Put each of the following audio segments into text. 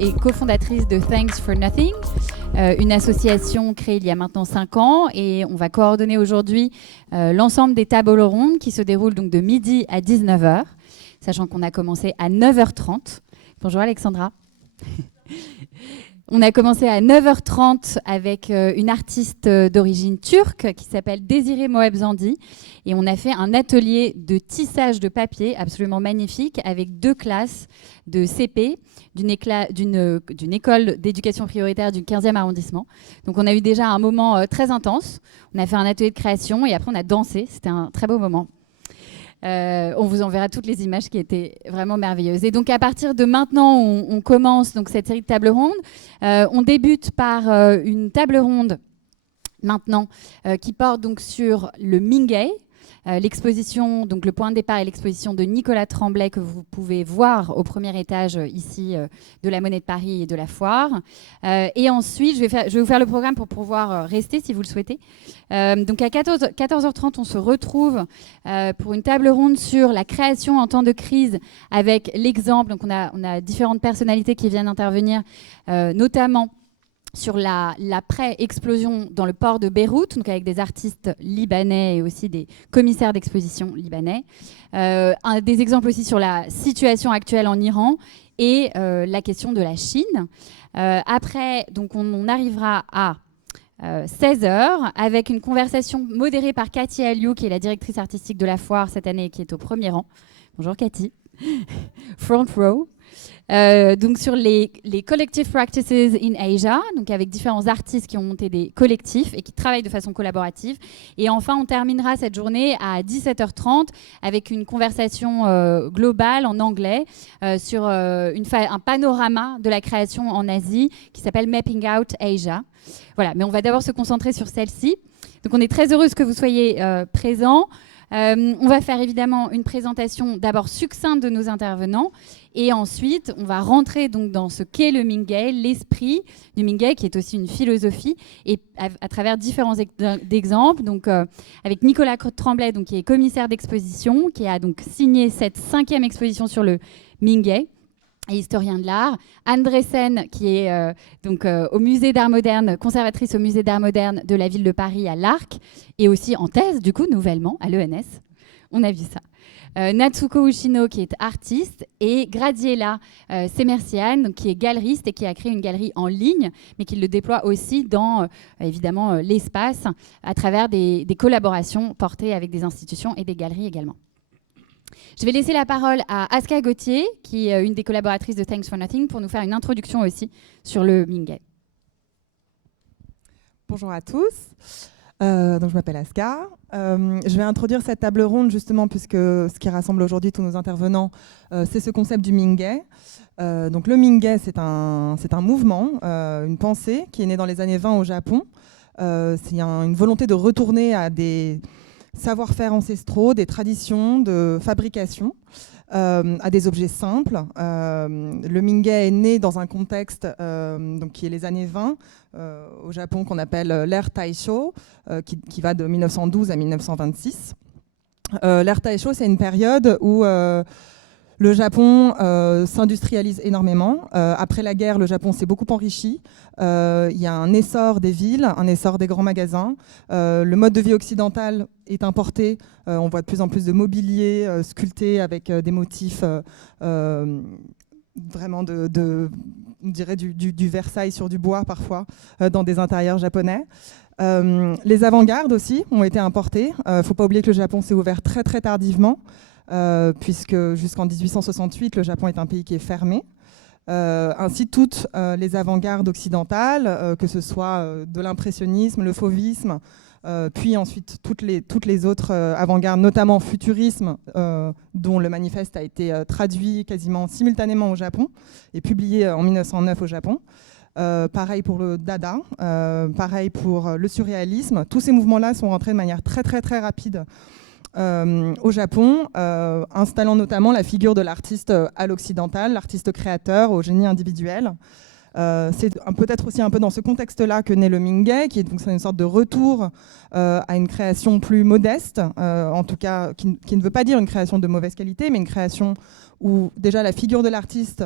et cofondatrice de Thanks for Nothing, une association créée il y a maintenant 5 ans, et on va coordonner aujourd'hui l'ensemble des tables rondes qui se déroulent donc de midi à 19h, sachant qu'on a commencé à 9h30. Bonjour Alexandra. On a commencé à 9h30 avec une artiste d'origine turque qui s'appelle Désiré Moebzandi, et on a fait un atelier de tissage de papier absolument magnifique avec 2 classes de CP d'une école d'éducation prioritaire du 15e arrondissement. Donc on a eu déjà un moment très intense. On a fait un atelier de création et après on a dansé. C'était un très beau moment. On vous enverra toutes les images qui étaient vraiment merveilleuses. Et donc à partir de maintenant, on commence donc cette série de tables rondes. On débute par une table ronde maintenant qui porte donc sur le Mingay. L'exposition, donc le point de départ est l'exposition de Nicolas Tremblay que vous pouvez voir au premier étage ici de la Monnaie de Paris et de la Foire. Et ensuite, je vais vous faire le programme pour pouvoir rester si vous le souhaitez. Donc à 14h30, on se retrouve pour une table ronde sur la création en temps de crise avec l'exemple. Donc on a différentes personnalités qui viennent intervenir, notamment sur l'après-explosion dans le port de Beyrouth, donc avec des artistes libanais et aussi des commissaires d'exposition libanais. Des exemples aussi sur la situation actuelle en Iran et la question de la Chine. Après, donc on arrivera à 16h avec une conversation modérée par Cathy Aliou, qui est la directrice artistique de la Foire cette année et qui est au premier rang. Bonjour Cathy. Front row. Donc sur les collective practices in Asia, donc avec différents artistes qui ont monté des collectifs et qui travaillent de façon collaborative. Et enfin, on terminera cette journée à 17h30 avec une conversation globale en anglais sur un panorama de la création en Asie qui s'appelle Mapping Out Asia. Voilà, mais on va d'abord se concentrer sur celle-ci. Donc on est très heureuse que vous soyez présents. On va faire évidemment une présentation d'abord succincte de nos intervenants et ensuite on va rentrer donc dans ce qu'est le Mingay, l'esprit du Mingay qui est aussi une philosophie et à travers différents exemples. Donc avec Nicolas Tremblay donc, qui est commissaire d'exposition, qui a donc signé cette 5e exposition sur le Mingay et historien de l'art. Anne Dressen, qui est au musée d'art moderne, conservatrice au musée d'art moderne de la ville de Paris à l'Arc, et aussi en thèse, du coup, nouvellement, à l'ENS. On a vu ça. Natsuko Ushino, qui est artiste, et Graziella Semercian, qui est galeriste et qui a créé une galerie en ligne, mais qui le déploie aussi dans, évidemment, l'espace, à travers des collaborations portées avec des institutions et des galeries également. Je vais laisser la parole à Aska Gauthier, qui est une des collaboratrices de Thanks for Nothing, pour nous faire une introduction aussi sur le Mingay. Bonjour à tous. Donc je m'appelle Aska. Je vais introduire cette table ronde justement puisque ce qui rassemble aujourd'hui tous nos intervenants, c'est ce concept du Mingay. Donc le Mingay, c'est un mouvement, une pensée qui est née dans les années 20 au Japon. C'est une volonté de retourner à des savoir-faire ancestraux, des traditions de fabrication, à des objets simples. Le Mingay est né dans un contexte donc qui est les années 20 au Japon, qu'on appelle l'ère Taisho, qui va de 1912 à 1926. L'ère Taisho, c'est une période où le Japon s'industrialise énormément. Après la guerre, le Japon s'est beaucoup enrichi. Il y a un essor des villes, un essor des grands magasins. Le mode de vie occidental est importé. On voit de plus en plus de mobilier sculpté avec des motifs vraiment on dirait du Versailles sur du bois parfois, dans des intérieurs japonais. Les avant-gardes aussi ont été importées. Il ne faut pas oublier que le Japon s'est ouvert très très tardivement. Puisque jusqu'en 1868, le Japon est un pays qui est fermé. Ainsi, toutes les avant-gardes occidentales, que ce soit de l'impressionnisme, le fauvisme, puis ensuite toutes les autres avant-gardes, notamment futurisme, dont le manifeste a été traduit quasiment simultanément au Japon et publié en 1909 au Japon. Pareil pour le Dada, pareil pour le surréalisme. Tous ces mouvements-là sont rentrés de manière très très très rapide au Japon, installant notamment la figure de l'artiste à l'occidental, l'artiste créateur au génie individuel. C'est peut-être aussi un peu dans ce contexte-là que naît le Mingay, qui est donc une sorte de retour à une création plus modeste, en tout cas qui ne veut pas dire une création de mauvaise qualité, mais une création où déjà la figure de l'artiste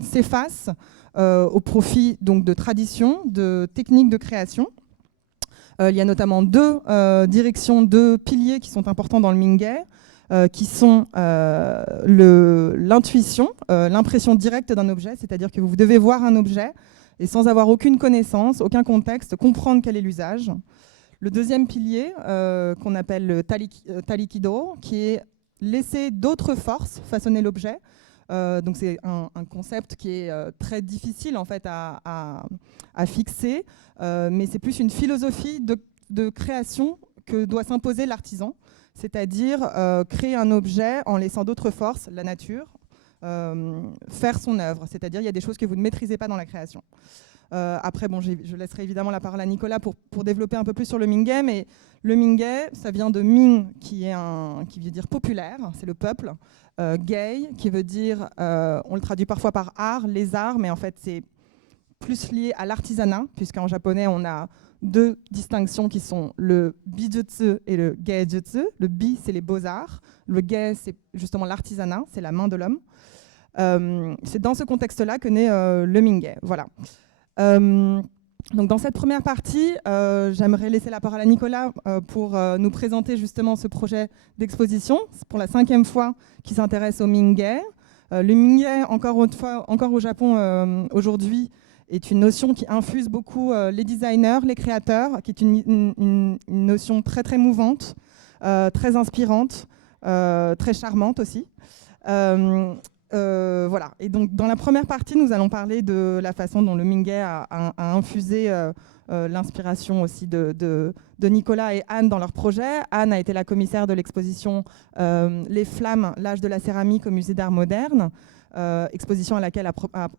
s'efface au profit donc de traditions, de techniques de création. Il y a notamment deux directions, deux piliers qui sont importants dans le Mingei, qui sont l'intuition, l'impression directe d'un objet, c'est-à-dire que vous devez voir un objet et sans avoir aucune connaissance, aucun contexte, comprendre quel est l'usage. Le deuxième pilier, qu'on appelle le talikido, qui est laisser d'autres forces façonner l'objet. Donc c'est un concept qui est très difficile en fait à fixer, mais c'est plus une philosophie de création que doit s'imposer l'artisan, c'est-à-dire créer un objet en laissant d'autres forces, la nature, faire son œuvre. C'est-à-dire il y a des choses que vous ne maîtrisez pas dans la création. Après, bon, je laisserai évidemment la parole à Nicolas pour développer un peu plus sur le Mingei, mais le Mingei, ça vient de Ming, qui veut dire populaire, c'est le peuple, Gei, qui veut dire, on le traduit parfois par art, les arts, mais en fait c'est plus lié à l'artisanat, puisqu'en japonais on a deux distinctions qui sont le bijutsu et le geijutsu. Le bi, c'est les beaux-arts, le gei, c'est justement l'artisanat, c'est la main de l'homme. C'est dans ce contexte-là que naît le Mingei. Voilà. Donc dans cette première partie, j'aimerais laisser la parole à Nicolas pour nous présenter justement ce projet d'exposition. C'est pour la 5e fois qu'il s'intéresse au Mingei. Le Mingei, encore au Japon aujourd'hui, est une notion qui infuse beaucoup les designers, les créateurs, qui est une notion très très mouvante, très inspirante, très charmante aussi. Voilà. Et donc, dans la première partie, nous allons parler de la façon dont le Mingei a infusé l'inspiration aussi de Nicolas et Anne dans leur projet. Anne a été la commissaire de l'exposition Les Flammes, l'âge de la céramique au Musée d'Art Moderne, exposition à laquelle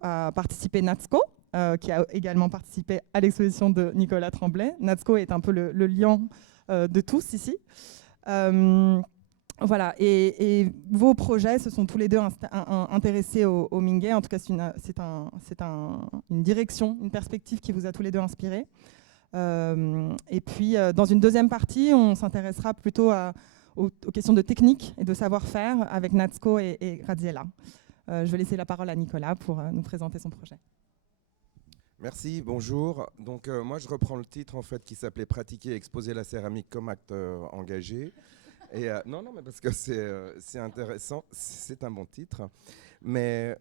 a participé Natsuko, qui a également participé à l'exposition de Nicolas Tremblay. Natsuko est un peu le liant de tous ici. Voilà, et vos projets se sont tous les deux intéressés au Mingei. En tout cas, c'est une direction, une perspective qui vous a tous les deux inspiré. Et puis, dans une deuxième partie, on s'intéressera plutôt aux questions de technique et de savoir-faire avec Natsuko et Graziella. Je vais laisser la parole à Nicolas pour nous présenter son projet. Merci, bonjour. Donc, moi, je reprends le titre en fait qui s'appelait « Pratiquer et exposer la céramique comme acte engagé ». Et non, mais parce que c'est intéressant, c'est un bon titre. Mais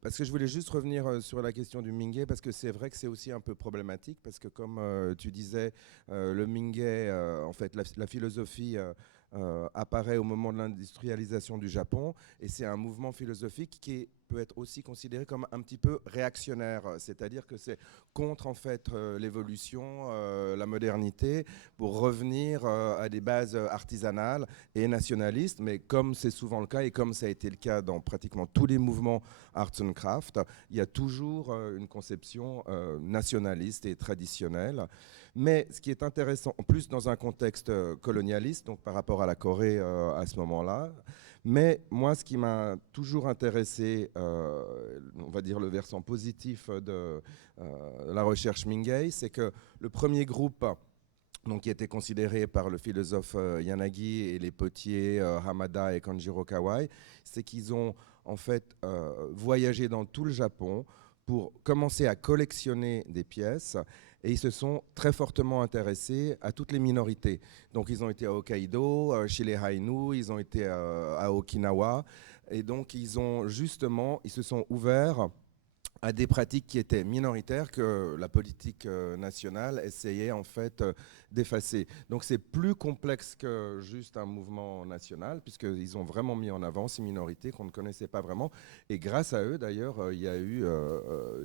parce que je voulais juste revenir sur la question du Mingei, parce que c'est vrai que c'est aussi un peu problématique, parce que comme tu disais, le Mingei, en fait, la philosophie apparaît au moment de l'industrialisation du Japon, et c'est un mouvement philosophique qui peut être aussi considéré comme un petit peu réactionnaire, c'est-à-dire que c'est contre en fait l'évolution, la modernité, pour revenir à des bases artisanales et nationalistes, mais comme c'est souvent le cas et comme ça a été le cas dans pratiquement tous les mouvements arts and craft, il y a toujours une conception nationaliste et traditionnelle. Mais ce qui est intéressant, en plus dans un contexte colonialiste, donc par rapport à la Corée à ce moment-là, mais moi, ce qui m'a toujours intéressé, on va dire le versant positif de la recherche Mingei, c'est que le premier groupe donc, qui était considéré par le philosophe Yanagi et les potiers Hamada et Kanjiro Kawai, c'est qu'ils ont en fait voyagé dans tout le Japon pour commencer à collectionner des pièces. Et ils se sont très fortement intéressés à toutes les minorités. Donc ils ont été à Hokkaido, chez les Ainu, ils ont été à Okinawa. Et donc ils se sont ouverts à des pratiques qui étaient minoritaires que la politique nationale essayait en fait d'effacer. Donc c'est plus complexe que juste un mouvement national, puisqu'ils ont vraiment mis en avant ces minorités qu'on ne connaissait pas vraiment. Et grâce à eux, d'ailleurs, il y a eu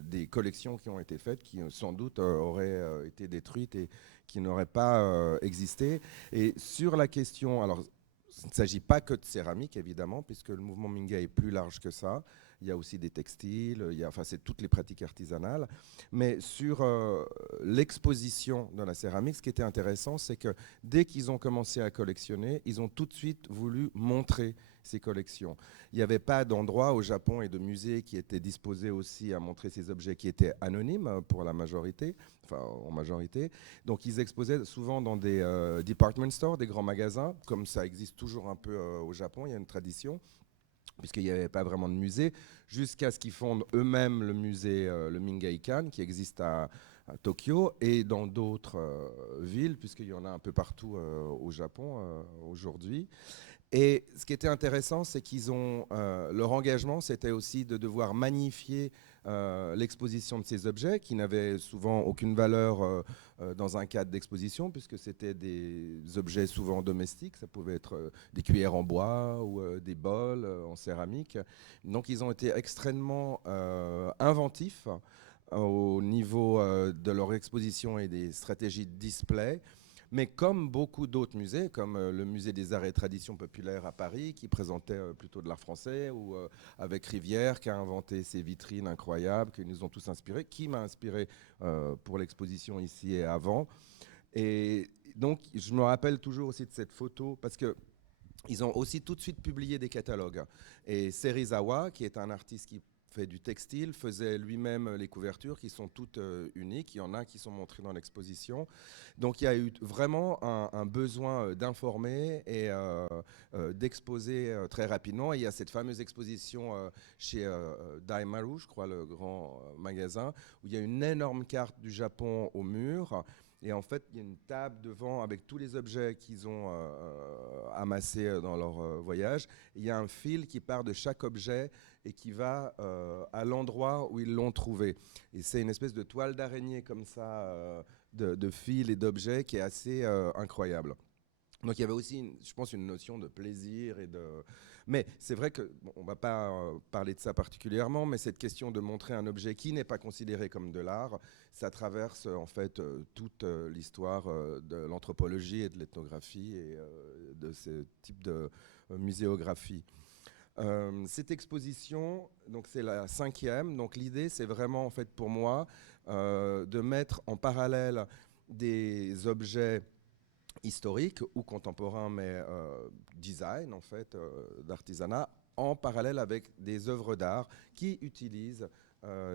des collections qui ont été faites qui sans doute auraient été détruites et qui n'auraient pas existé. Et sur la question, alors il ne s'agit pas que de céramique, évidemment, puisque le mouvement Mingei est plus large que ça. Il y a aussi des textiles, c'est toutes les pratiques artisanales. Mais sur l'exposition de la céramique, ce qui était intéressant, c'est que dès qu'ils ont commencé à collectionner, ils ont tout de suite voulu montrer ces collections. Il n'y avait pas d'endroit au Japon et de musées qui étaient disposés aussi à montrer ces objets qui étaient anonymes pour la majorité, en majorité. Donc ils exposaient souvent dans des department stores, des grands magasins, comme ça existe toujours un peu au Japon, il y a une tradition. puisqu'il n'y avait pas vraiment de musée, jusqu'à ce qu'ils fondent eux-mêmes le musée, le Mingeikan, qui existe à Tokyo et dans d'autres villes, puisqu'il y en a un peu partout au Japon aujourd'hui. Et ce qui était intéressant, c'est qu'ils ont leur engagement, c'était aussi de devoir magnifier l'exposition de ces objets qui n'avaient souvent aucune valeur dans un cadre d'exposition, puisque c'était des objets souvent domestiques. Ça pouvait être des cuillères en bois ou des bols en céramique. Donc ils ont été extrêmement inventifs au niveau de leur exposition et des stratégies de display. Mais comme beaucoup d'autres musées, comme le musée des arts et traditions populaires à Paris, qui présentait plutôt de l'art français, ou avec Rivière, qui a inventé ces vitrines incroyables, qui nous ont tous inspirés, qui m'a inspiré pour l'exposition ici et avant. Et donc, je me rappelle toujours aussi de cette photo, parce que ils ont aussi tout de suite publié des catalogues. Et Serizawa, qui est un artiste qui fait du textile, faisait lui-même les couvertures qui sont toutes uniques. Il y en a qui sont montrées dans l'exposition. Donc il y a eu vraiment un besoin d'informer et d'exposer très rapidement. Et il y a cette fameuse exposition chez Daimaru, je crois, le grand magasin, où il y a une énorme carte du Japon au mur. Et en fait, il y a une table devant avec tous les objets qu'ils ont amassés dans leur voyage. Il y a un fil qui part de chaque objet et qui va à l'endroit où ils l'ont trouvé. Et c'est une espèce de toile d'araignée comme ça, de fils et d'objets qui est assez incroyable. Donc il y avait aussi, je pense, une notion de plaisir et de... Mais c'est vrai que, bon, on ne va pas parler de ça particulièrement, mais cette question de montrer un objet qui n'est pas considéré comme de l'art, ça traverse en fait toute l'histoire de l'anthropologie et de l'ethnographie et de ce type de muséographie. Cette exposition, donc c'est la 5e, donc l'idée c'est vraiment en fait pour moi de mettre en parallèle des objets historiques ou contemporains, mais design en fait, d'artisanat, en parallèle avec des œuvres d'art qui utilisent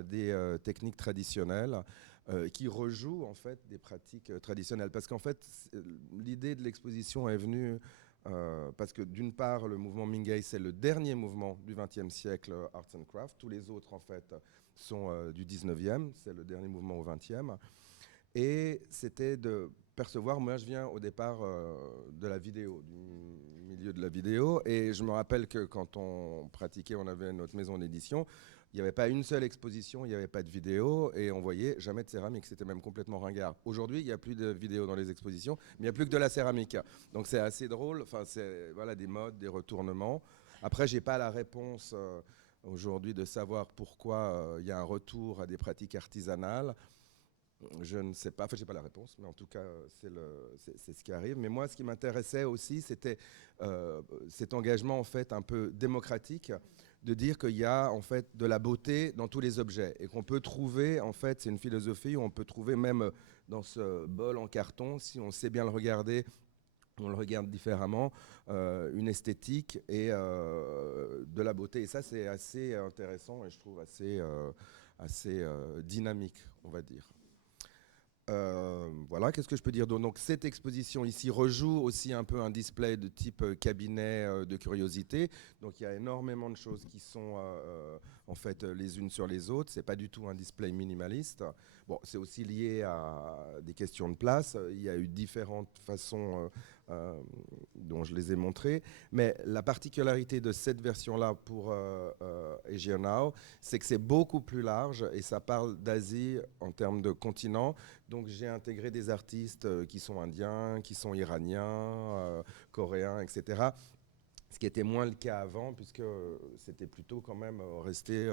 des techniques traditionnelles, qui rejouent en fait des pratiques traditionnelles. Parce qu'en fait, l'idée de l'exposition est venue parce que d'une part, le mouvement Mingei, c'est le dernier mouvement du XXe siècle Arts and Crafts. Tous les autres, en fait, sont du XIXe. C'est le dernier mouvement au XXe. Et c'était de percevoir, moi je viens au départ de la vidéo, du milieu de la vidéo, et je me rappelle que quand on pratiquait, on avait notre maison d'édition, il n'y avait pas une seule exposition, il n'y avait pas de vidéo, et on voyait jamais de céramique, c'était même complètement ringard. Aujourd'hui, il n'y a plus de vidéo dans les expositions, mais il n'y a plus que de la céramique. Donc c'est assez drôle, enfin c'est voilà, des modes, des retournements. Après, je n'ai pas la réponse aujourd'hui de savoir pourquoi il y a un retour à des pratiques artisanales. Je ne sais pas, enfin je n'ai pas la réponse, mais en tout cas c'est ce qui arrive. Mais moi ce qui m'intéressait aussi c'était cet engagement en fait un peu démocratique de dire qu'il y a en fait de la beauté dans tous les objets et qu'on peut trouver en fait, c'est une philosophie où on peut trouver même dans ce bol en carton, si on sait bien le regarder, on le regarde différemment, une esthétique et de la beauté. Et ça c'est assez intéressant et je trouve assez dynamique, on va dire. Voilà, qu'est-ce que je peux dire d'autre? Donc cette exposition ici rejoue aussi un peu un display de type cabinet de curiosité. Donc il y a énormément de choses qui sont en fait les unes sur les autres. C'est pas du tout un display minimaliste. Bon, c'est aussi lié à des questions de place. Il y a eu différentes façons dont je les ai montrées. Mais la particularité de cette version-là pour Egionao, c'est que c'est beaucoup plus large et ça parle d'Asie en termes de continent. Donc j'ai intégré des artistes qui sont indiens, qui sont iraniens, coréens, etc. Ce qui était moins le cas avant, puisque c'était plutôt quand même resté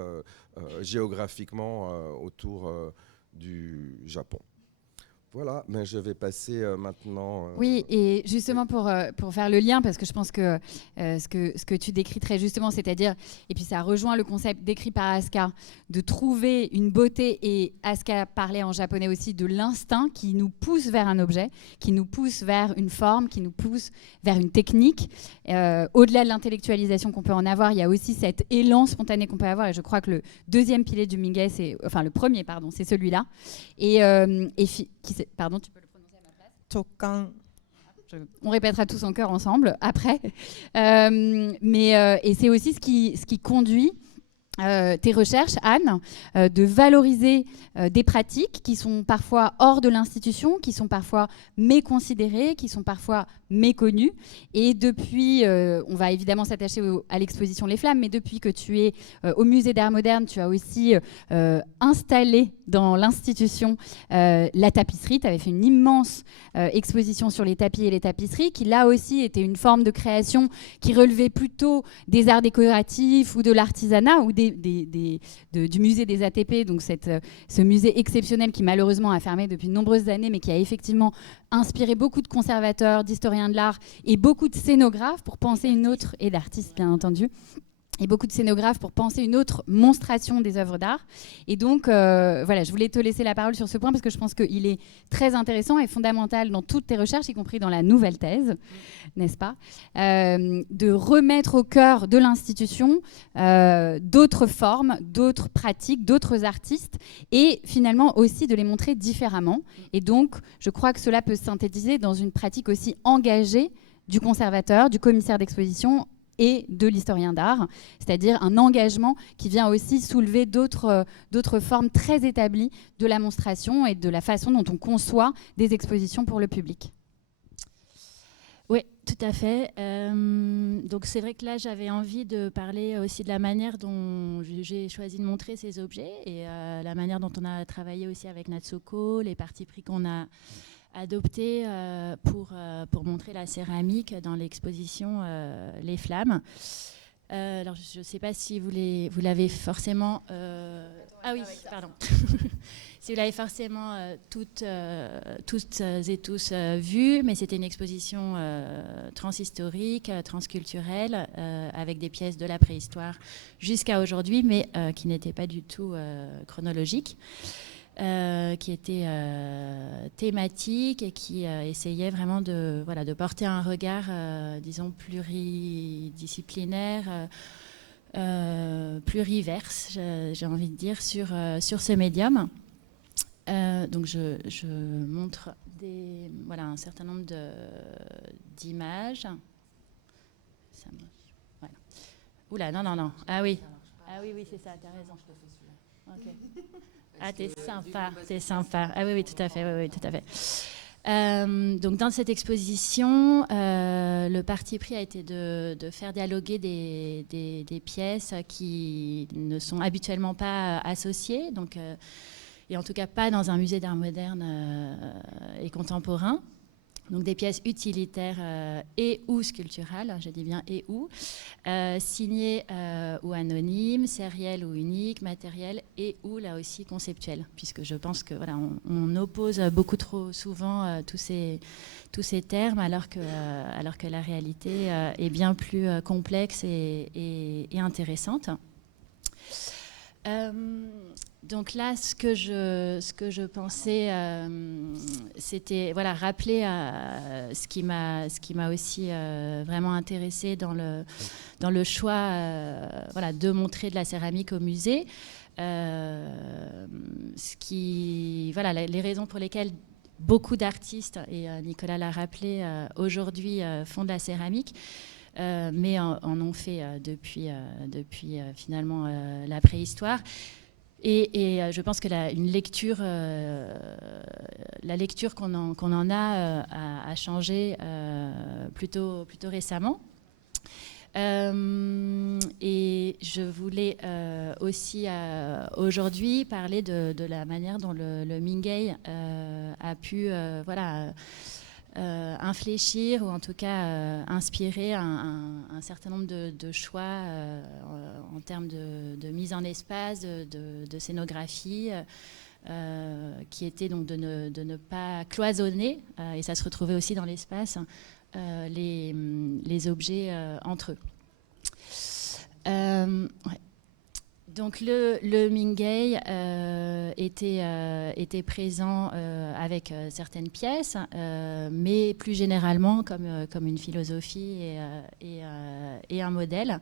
géographiquement autour du Japon. Voilà, mais je vais passer maintenant... Oui, et justement pour faire le lien, parce que je pense que ce que tu décris très justement, c'est-à-dire, et puis ça rejoint le concept décrit par Asuka, de trouver une beauté, et Asuka parlait en japonais aussi de l'instinct qui nous pousse vers un objet, qui nous pousse vers une forme, qui nous pousse vers une technique. Au-delà de l'intellectualisation qu'on peut en avoir, il y a aussi cet élan spontané qu'on peut avoir, et je crois que le deuxième pilier du Mingei, le premier, pardon, c'est celui-là. Pardon, tu peux le prononcer à ma place? Chokan. On répétera tous en chœur ensemble après. Et c'est aussi ce qui conduit tes recherches, Anne, de valoriser des pratiques qui sont parfois hors de l'institution, qui sont parfois méconsidérées, qui sont parfois méconnues. Et depuis, on va évidemment s'attacher à l'exposition Les Flammes, mais depuis que tu es au Musée d'Art Moderne, tu as aussi installé dans l'institution la tapisserie. Tu avais fait une immense exposition sur les tapis et les tapisseries, qui là aussi était une forme de création qui relevait plutôt des arts décoratifs ou de l'artisanat, ou du musée des ATP, donc ce musée exceptionnel qui malheureusement a fermé depuis de nombreuses années, mais qui a effectivement inspiré beaucoup de conservateurs, d'historiens de l'art et beaucoup de scénographes pour penser une autre, et d'artistes bien entendu, et beaucoup de scénographes pour penser une autre monstration des œuvres d'art. Et donc, voilà, je voulais te laisser la parole sur ce point parce que je pense qu'il est très intéressant et fondamental dans toutes tes recherches, y compris dans la nouvelle thèse, n'est-ce pas, de remettre au cœur de l'institution d'autres formes, d'autres pratiques, d'autres artistes, et finalement aussi de les montrer différemment. Et donc, je crois que cela peut se synthétiser dans une pratique aussi engagée du conservateur, du commissaire d'exposition et de l'historien d'art, c'est-à-dire un engagement qui vient aussi soulever d'autres formes très établies de la monstration et de la façon dont on conçoit des expositions pour le public. Oui, tout à fait. Donc c'est vrai que là, j'avais envie de parler aussi de la manière dont j'ai choisi de montrer ces objets et la manière dont on a travaillé aussi avec Natsuko, les partis pris qu'on a adopté pour montrer la céramique dans l'exposition Les Flammes. Alors, je ne sais pas si vous l'avez forcément... ah oui, pardon. Si vous l'avez forcément toutes et tous vu, mais c'était une exposition transhistorique, transculturelle, avec des pièces de la préhistoire jusqu'à aujourd'hui, mais qui n'étaient pas du tout chronologiques. Qui était thématique et qui essayait vraiment de porter un regard, disons, pluridisciplinaire, pluriverse, j'ai envie de dire, sur ce médium. Donc je montre un certain nombre d'images. Voilà. Oula, non. Ah oui, c'est ça, t'as raison. Ok. Ah, t'es sympa. Ah oui, tout à fait. Donc dans cette exposition, le parti pris a été de faire dialoguer des pièces qui ne sont habituellement pas associées, donc, et en tout cas pas dans un musée d'art moderne et contemporain. Donc des pièces utilitaires et ou sculpturales, je dis bien et ou, signées ou anonymes, sérielles ou uniques, matérielles et ou là aussi conceptuelles, puisque je pense que voilà, on oppose beaucoup trop souvent tous ces termes, alors que la réalité est bien plus complexe et intéressante. Donc là, ce que je pensais, c'était rappeler ce qui m'a aussi vraiment intéressée dans le choix de montrer de la céramique au musée. Les raisons pour lesquelles beaucoup d'artistes, et Nicolas l'a rappelé, aujourd'hui font de la céramique, mais en ont fait depuis finalement la préhistoire. Et je pense que la lecture qu'on en a changé plutôt récemment. Et je voulais aussi aujourd'hui parler de la manière dont le Mingei a pu infléchir ou en tout cas inspirer un certain nombre de choix en termes de mise en espace, de scénographie, qui était donc de ne pas cloisonner, et ça se retrouvait aussi dans l'espace, les objets entre eux. Ouais. Donc le Mingei était présent avec certaines pièces, mais plus généralement comme une philosophie et un modèle.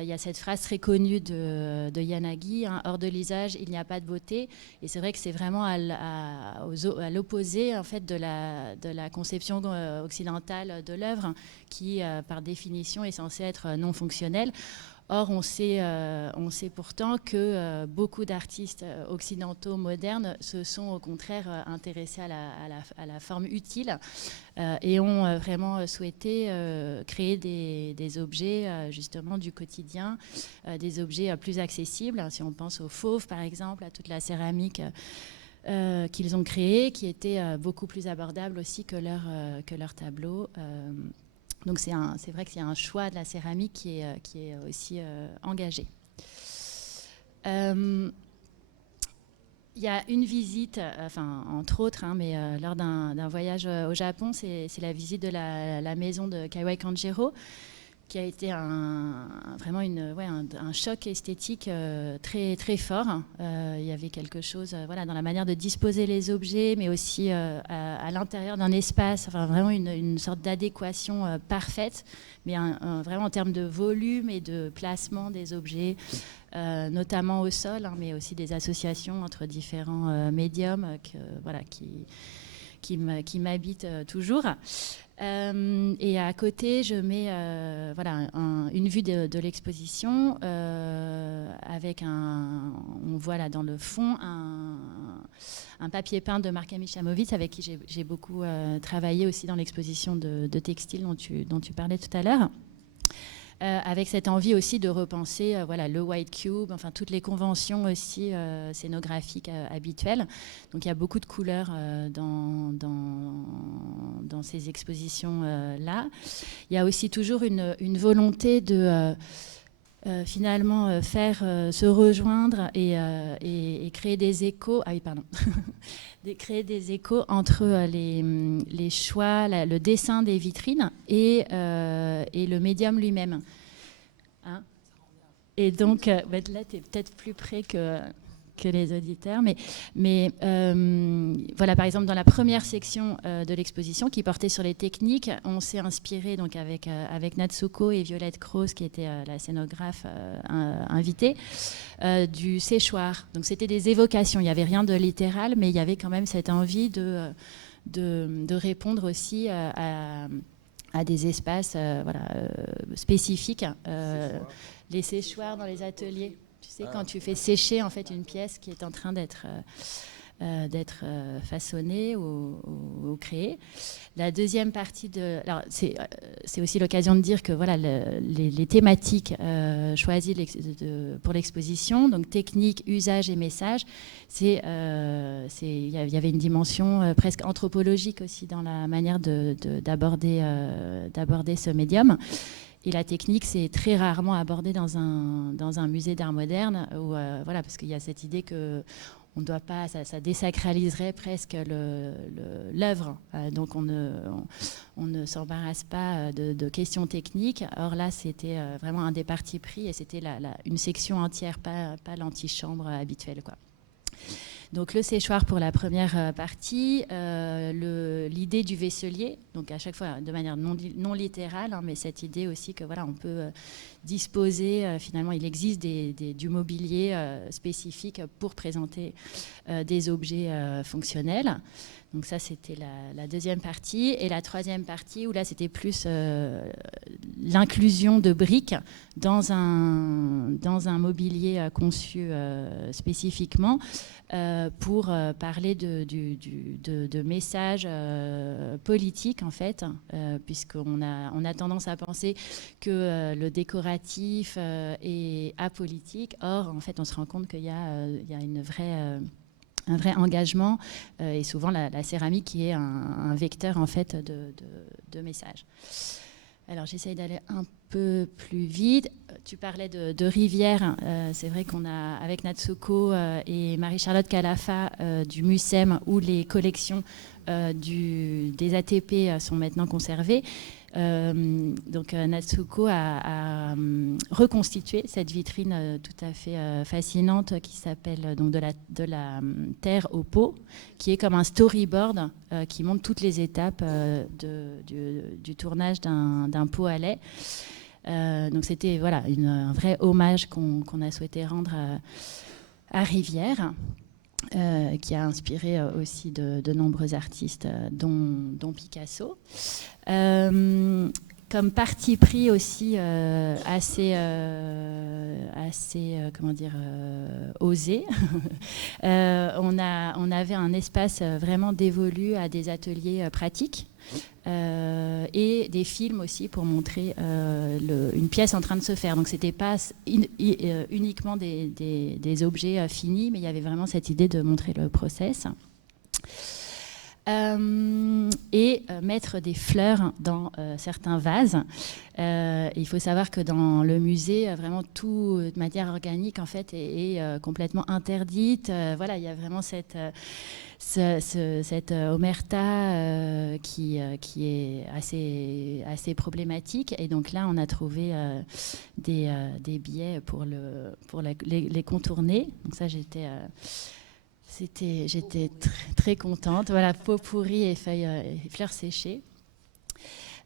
il y a cette phrase très connue de Yanagi, hein, hors de l'usage, il n'y a pas de beauté. Et c'est vrai que c'est vraiment à l'opposé en fait, de la conception occidentale de l'œuvre, qui, par définition, est censée être non fonctionnelle. Or, on sait pourtant que beaucoup d'artistes occidentaux modernes se sont au contraire intéressés à la forme utile et ont vraiment souhaité créer des objets justement du quotidien, des objets plus accessibles. Si on pense aux fauves, par exemple, à toute la céramique qu'ils ont créée, qui était beaucoup plus abordable aussi que leur tableau. Donc c'est vrai qu'il y a un choix de la céramique qui est aussi engagé. Il y a une visite, entre autres, hein, mais lors d'un voyage au Japon, c'est la visite de la maison de Kawai Kanjiro, qui a été vraiment un choc esthétique très, très fort. Il y avait quelque chose dans la manière de disposer les objets, mais aussi à l'intérieur d'un espace, vraiment une sorte d'adéquation parfaite, mais vraiment en termes de volume et de placement des objets, notamment au sol, hein, mais aussi des associations entre différents médiums qui m'habitent toujours. Et à côté, je mets une vue de l'exposition avec on voit là dans le fond un papier peint de Marc-Ami Chamovitz, avec qui j'ai beaucoup travaillé aussi dans l'exposition de textile dont tu parlais tout à l'heure. Avec cette envie aussi de repenser le white cube, enfin toutes les conventions aussi scénographiques habituelles. Donc il y a beaucoup de couleurs dans ces expositions-là. Il y a aussi toujours une volonté de finalement faire se rejoindre et créer des échos. Ah oui, pardon. De créer des échos entre les choix, le dessin des vitrines et le médium lui-même. Hein, et donc, là, tu es peut-être plus près que les auditeurs. Mais par exemple, dans la première section de l'exposition qui portait sur les techniques, on s'est inspiré donc, avec Natsuko et Violette Croce, qui était la scénographe invitée, du séchoir. Donc c'était des évocations, il n'y avait rien de littéral, mais il y avait quand même cette envie de répondre aussi à des espaces spécifiques. Les séchoirs dans les ateliers. Tu sais, quand tu fais sécher en fait une pièce qui est en train d'être façonnée ou créée. La deuxième partie alors c'est aussi l'occasion de dire que les thématiques choisies pour l'exposition, donc technique, usage et message, il y avait une dimension presque anthropologique aussi dans la manière d'aborder ce médium. Et la technique, c'est très rarement abordé dans un musée d'art moderne, parce qu'il y a cette idée que on ne doit pas, ça désacraliserait presque l'œuvre. Donc on ne s'embarrasse pas de questions techniques. Or là, c'était vraiment un des partis pris et c'était une section entière, pas l'antichambre habituelle, quoi. Donc le séchoir pour la première partie, l'idée du vaisselier, donc à chaque fois de manière non littérale, hein, mais cette idée aussi que on peut disposer, finalement il existe du mobilier spécifique pour présenter des objets fonctionnels. Donc ça, c'était la deuxième partie. Et la troisième partie, où là, c'était plus l'inclusion de briques dans un mobilier conçu spécifiquement pour parler de messages politiques, en fait, puisqu'on a tendance à penser que le décoratif est apolitique. Or, en fait, on se rend compte qu'il y a un vrai engagement et souvent la céramique qui est un vecteur en fait de messages. Alors j'essaye d'aller un peu plus vite. Tu parlais de rivières. C'est vrai qu'on a avec Natsuko et Marie-Charlotte Calafa du MUSEM, où les collections des ATP sont maintenant conservées. Donc Natsuko a reconstitué cette vitrine tout à fait fascinante qui s'appelle donc de la terre au pot, qui est comme un storyboard qui montre toutes les étapes du tournage d'un pot à lait. Donc c'était voilà, un vrai hommage qu'on a souhaité rendre à Rivière, qui a inspiré aussi de nombreux artistes, dont Picasso. Comme parti pris aussi assez comment dire, osé, on avait un espace vraiment dévolu à des ateliers pratiques et des films aussi pour montrer une pièce en train de se faire. Donc c'était pas uniquement des objets finis, mais il y avait vraiment cette idée de montrer le process. Et mettre des fleurs dans certains vases. Il faut savoir que dans le musée, vraiment toute matière organique en fait est complètement interdite. Voilà, il y a vraiment cette omerta qui est assez problématique. Et donc là, on a trouvé des billets pour les contourner. Donc ça, j'étais très, très contente. Voilà, peau pourrie et fleurs séchées.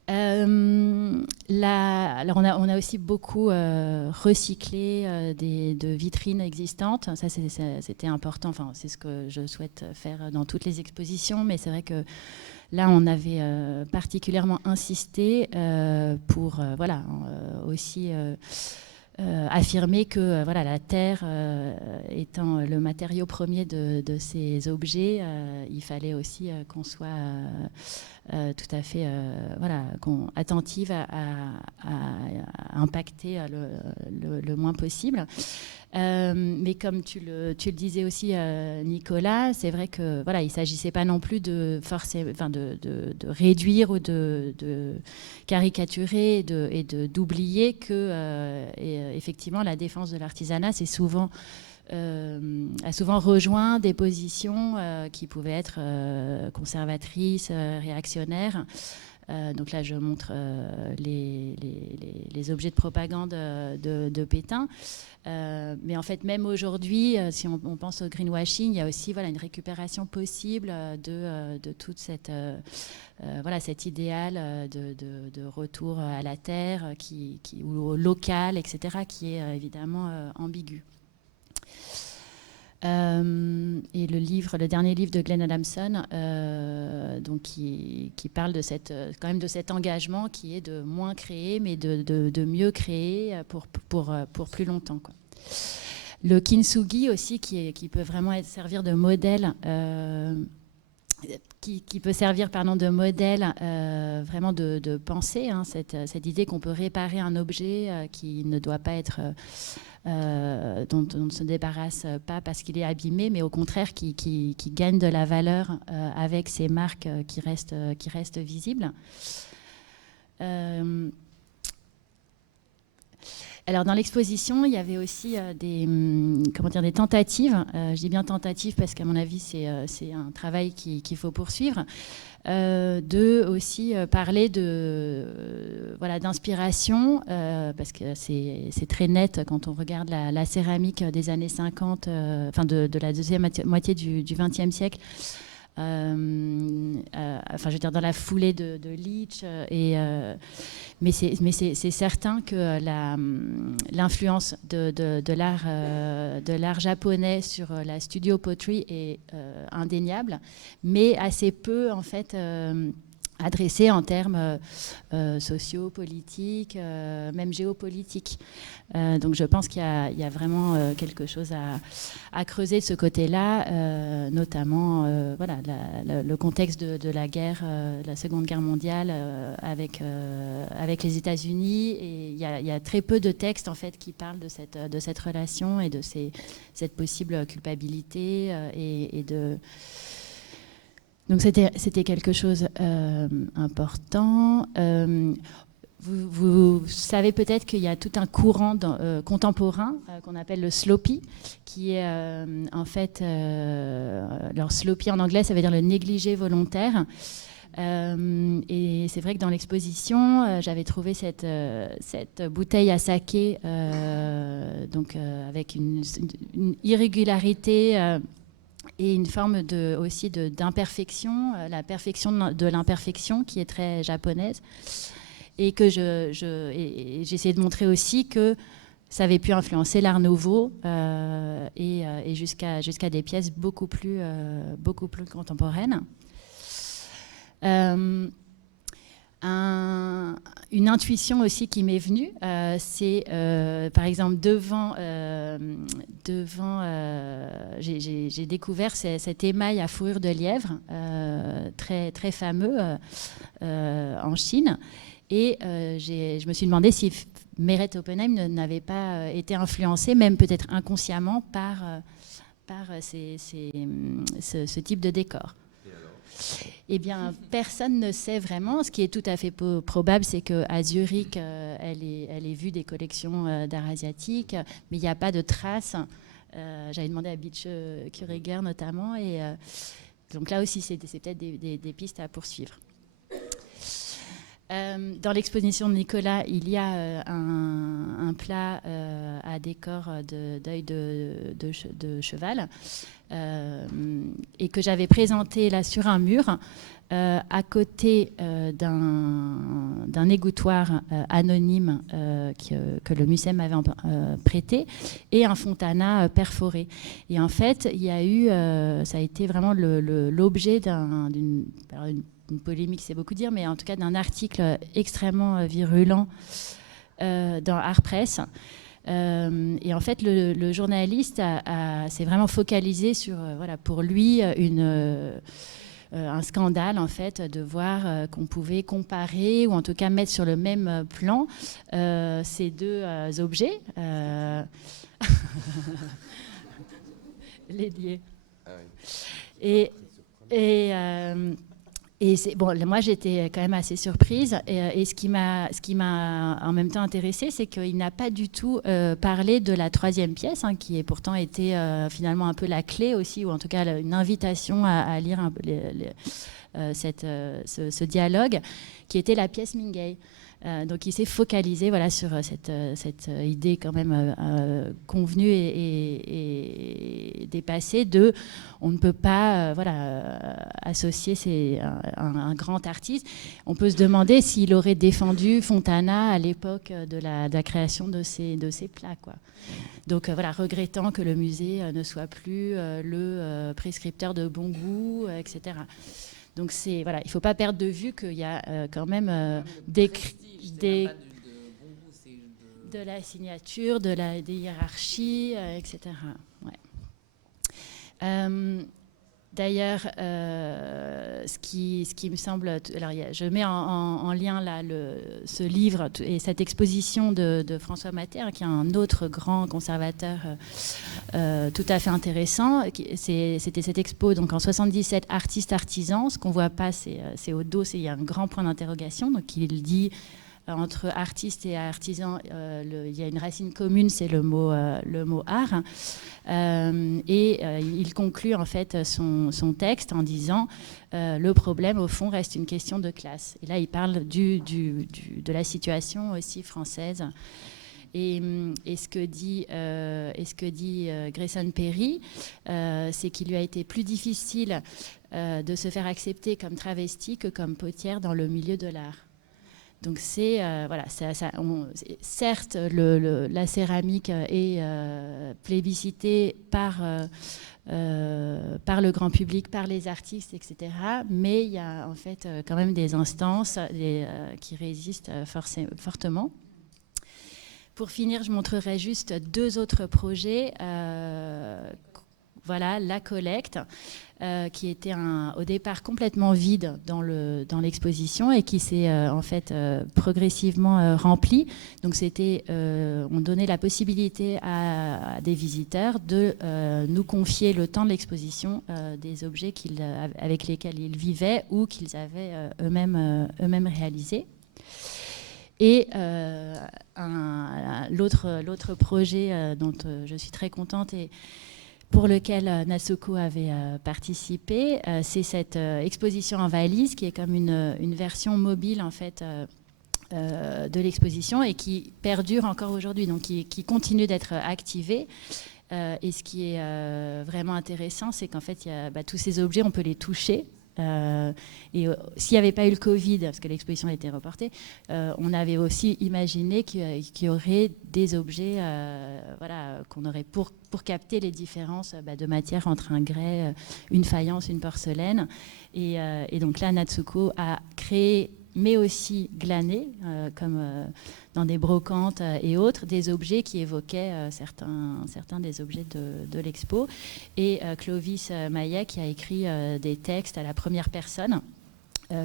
Alors on a aussi beaucoup recyclé de vitrines existantes. Ça, c'était important. Enfin, c'est ce que je souhaite faire dans toutes les expositions. Mais c'est vrai que là, on avait particulièrement insisté pour aussi affirmer que voilà, la terre étant le matériau premier de ces objets, il fallait aussi qu'on soit tout à fait attentive à impacter le moins possible. Mais comme tu le disais aussi, Nicolas, c'est vrai que voilà, il ne s'agissait pas non plus de réduire ou de caricaturer et d'oublier que effectivement la défense de l'artisanat, c'est souvent a souvent rejoint des positions qui pouvaient être conservatrices, réactionnaires. Donc là, je montre les objets de propagande de Pétain. Mais en fait, même aujourd'hui, si on pense au greenwashing, il y a aussi une récupération possible de toute cet idéal de retour à la terre ou au local, etc., qui est évidemment ambigu. Et le dernier livre de Glenn Adamson, donc qui parle de quand même de cet engagement qui est de moins créer, mais de mieux créer pour plus longtemps, quoi. Le kintsugi aussi, qui peut vraiment servir de modèle. Qui peut servir de modèle vraiment de pensée, hein, cette idée qu'on peut réparer un objet qui ne doit pas être dont on ne se débarrasse pas parce qu'il est abîmé, mais au contraire qui gagne de la valeur avec ces marques qui restent visibles. Alors dans l'exposition, il y avait aussi des tentatives. Je dis bien tentatives parce qu'à mon avis, c'est un travail qu'il faut poursuivre. De aussi parler d'inspiration, parce que c'est très net quand on regarde la céramique des années 50, de la deuxième moitié du XXe siècle. Je veux dire dans la foulée de Leach, mais c'est certain que l'influence de l'art japonais sur la studio pottery est indéniable, mais assez peu en fait adressé en termes sociaux, politiques, même géopolitiques. Donc je pense qu'il y a vraiment quelque chose à creuser de ce côté-là, notamment le contexte de la guerre, la Seconde Guerre mondiale avec les États-Unis. Et il y a très peu de textes en fait qui parlent de cette relation et de cette possible culpabilité et de... Donc c'était quelque chose important. Vous savez peut-être qu'il y a tout un courant contemporain qu'on appelle le sloppy, qui est en fait... alors sloppy en anglais, ça veut dire le négligé volontaire. Et c'est vrai que dans l'exposition, j'avais trouvé cette bouteille à saké, avec une irrégularité... et une forme aussi d'imperfection, la perfection de l'imperfection qui est très japonaise. et que j'ai essayé de montrer aussi que ça avait pu influencer l'Art Nouveau et jusqu'à des pièces beaucoup plus contemporaines. Une intuition aussi qui m'est venue, c'est par exemple j'ai découvert cet émail à fourrure de lièvre très, très fameux en Chine. Et je me suis demandé si Meret Oppenheim n'avait pas été influencé, même peut-être inconsciemment, par ce type de décor. Eh bien, personne ne sait vraiment. Ce qui est tout à fait probable, c'est qu'à Zurich, elle ait vu des collections d'art asiatique, mais il n'y a pas de traces. J'avais demandé à Beach Kuriger notamment, et donc là aussi, c'est peut-être des pistes à poursuivre. Dans l'exposition de Nicolas, il y a un plat à décor d'œil de cheval et que j'avais présenté là sur un mur à côté d'un égouttoir anonyme que le musée m'avait prêté et un fontana perforé. Et en fait, il y a eu, ça a été vraiment l'objet d'une polémique, c'est beaucoup dire, mais en tout cas d'un article extrêmement virulent dans Art Press. Et en fait, le journaliste s'est vraiment focalisé sur, voilà, pour lui, un scandale, en fait, de voir qu'on pouvait comparer, ou en tout cas mettre sur le même plan, ces deux objets. Les liés. Ah oui. Et bon, moi, j'étais quand même assez surprise. Et ce qui m'a en même temps intéressée, c'est qu'il n'a pas du tout parlé de la troisième pièce, hein, qui est pourtant été finalement un peu la clé aussi, ou en tout cas une invitation à lire un peu ce dialogue, qui était la pièce Mingei. Donc il s'est focalisé, voilà, sur cette idée quand même convenue et dépassée de on ne peut pas associer un grand artiste. On peut se demander s'il aurait défendu Fontana à l'époque de la création de ces plats, quoi. Donc voilà, regrettant que le musée ne soit plus le prescripteur de bon goût, etc. Donc voilà, il ne faut pas perdre de vue qu'il y a quand même de la signature, des hiérarchies, etc. Ouais. D'ailleurs, ce qui me semble... Alors, je mets en lien là, ce livre et cette exposition de François Matter, qui est un autre grand conservateur tout à fait intéressant. C'était cette expo donc, en 77, artiste-artisan. Ce qu'on ne voit pas, c'est au dos, il y a un grand point d'interrogation. Donc, il dit... entre artiste et artisan, il y a une racine commune, c'est le mot art. Il conclut en fait son texte en disant le problème au fond reste une question de classe. Et là, il parle de la situation aussi française. Et ce que dit Grayson Perry, c'est qu'il lui a été plus difficile de se faire accepter comme travesti que comme potière dans le milieu de l'art. Donc c'est certes la céramique est plébiscitée par le grand public, par les artistes, etc. Mais il y a en fait quand même des instances qui résistent fortement. Pour finir, je montrerai juste deux autres projets. Voilà, la collecte, qui était au départ complètement vide dans l'exposition et qui s'est en fait progressivement remplie. Donc on donnait la possibilité à des visiteurs de nous confier le temps de l'exposition des objets avec lesquels ils vivaient ou qu'ils avaient eux-mêmes réalisés. Et l'autre projet dont je suis très contente et pour lequel Nasoko avait participé, c'est cette exposition en valise qui est comme une version mobile en fait de l'exposition et qui perdure encore aujourd'hui, donc qui continue d'être activée. Et ce qui est vraiment intéressant, c'est qu'en fait, tous ces objets, on peut les toucher. Et s'il n'y avait pas eu le Covid, parce que l'exposition a été reportée, on avait aussi imaginé qu'il y aurait des objets qu'on aurait pour capter les différences de matière entre un grès, une faïence, une porcelaine. Et donc là, Natsuko a créé, mais aussi glané, comme dans des brocantes et autres, des objets qui évoquaient certains des objets de l'expo. Et Clovis Maillet qui a écrit des textes à la première personne,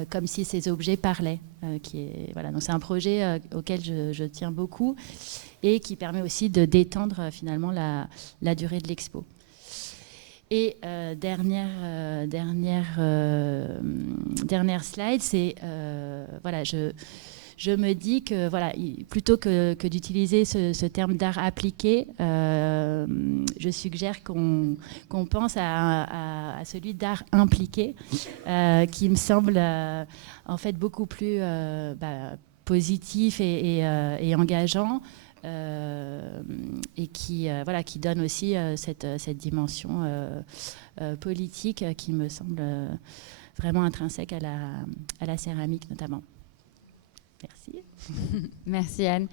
comme si ces objets parlaient. Donc c'est un projet auquel je tiens beaucoup et qui permet aussi de détendre finalement la durée de l'expo. Et dernière slide, c'est je me dis que plutôt que d'utiliser ce terme d'art appliqué, je suggère qu'on pense à celui d'art impliqué, qui me semble en fait beaucoup plus positif et engageant. Et qui donne aussi cette dimension politique qui me semble vraiment intrinsèque à la céramique notamment. Merci. Merci Anne.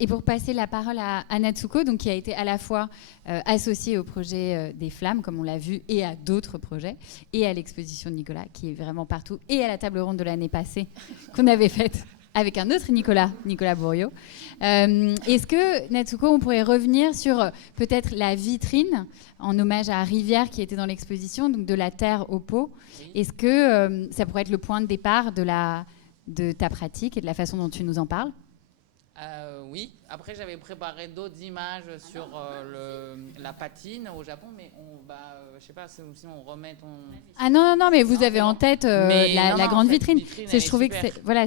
Et pour passer la parole à Natsuko, donc, qui a été à la fois associée au projet des Flammes, comme on l'a vu, et à d'autres projets, et à l'exposition de Nicolas, qui est vraiment partout, et à la table ronde de l'année passée qu'on avait faite avec un autre Nicolas Bourriot. Est-ce que, Natsuko, on pourrait revenir sur peut-être la vitrine en hommage à Rivière qui était dans l'exposition, donc de la terre au pot. Est-ce que ça pourrait être le point de départ de ta pratique et de la façon dont tu nous en parles? Oui, après j'avais préparé d'autres images sur la patine au Japon, mais je sais pas, sinon on remet ton... Ah non, mais vous avez en tête la grande vitrine. Je trouvais que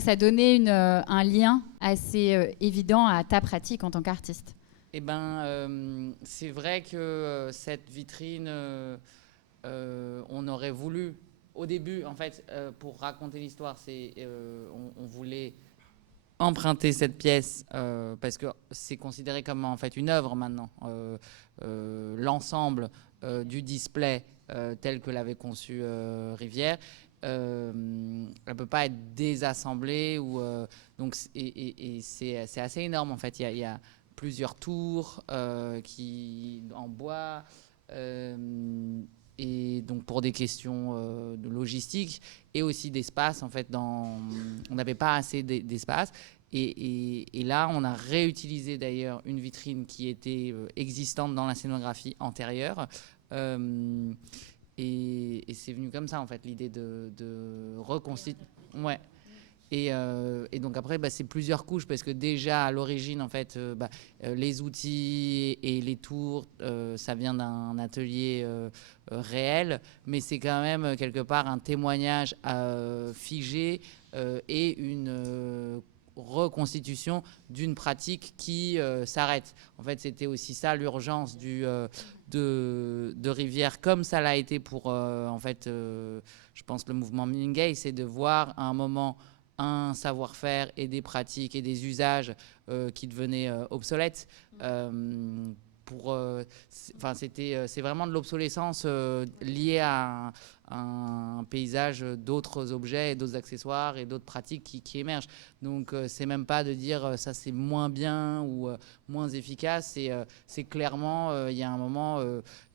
ça donnait un lien assez évident à ta pratique en tant qu'artiste. Eh ben, c'est vrai que cette vitrine, on aurait voulu, au début, en fait, pour raconter l'histoire, on voulait emprunter cette pièce parce que c'est considéré comme en fait une œuvre maintenant. L'ensemble du display tel que l'avait conçu Rivière, elle ne peut pas être désassemblée donc c'est assez énorme en fait. Il y a plusieurs tours en bois. Et donc pour des questions de logistique et aussi d'espace, en fait, on n'avait pas assez d'espace. Et là, on a réutilisé d'ailleurs une vitrine qui était existante dans la scénographie antérieure. Et c'est venu comme ça, en fait, l'idée de reconstituer. Ouais. Et donc après, c'est plusieurs couches parce que déjà à l'origine, en fait, les outils et les tours, ça vient d'un atelier réel, mais c'est quand même quelque part un témoignage figé et une reconstitution d'une pratique qui s'arrête. En fait, c'était aussi ça l'urgence de Rivière, comme ça l'a été pour, en fait, je pense le mouvement Minguet, c'est de voir à un moment un savoir-faire et des pratiques et des usages qui devenaient obsolètes. C'est vraiment de l'obsolescence liée à un paysage d'autres objets et d'autres accessoires et d'autres pratiques qui émergent. Donc c'est même pas de dire ça c'est moins bien ou moins efficace, c'est clairement il y a un moment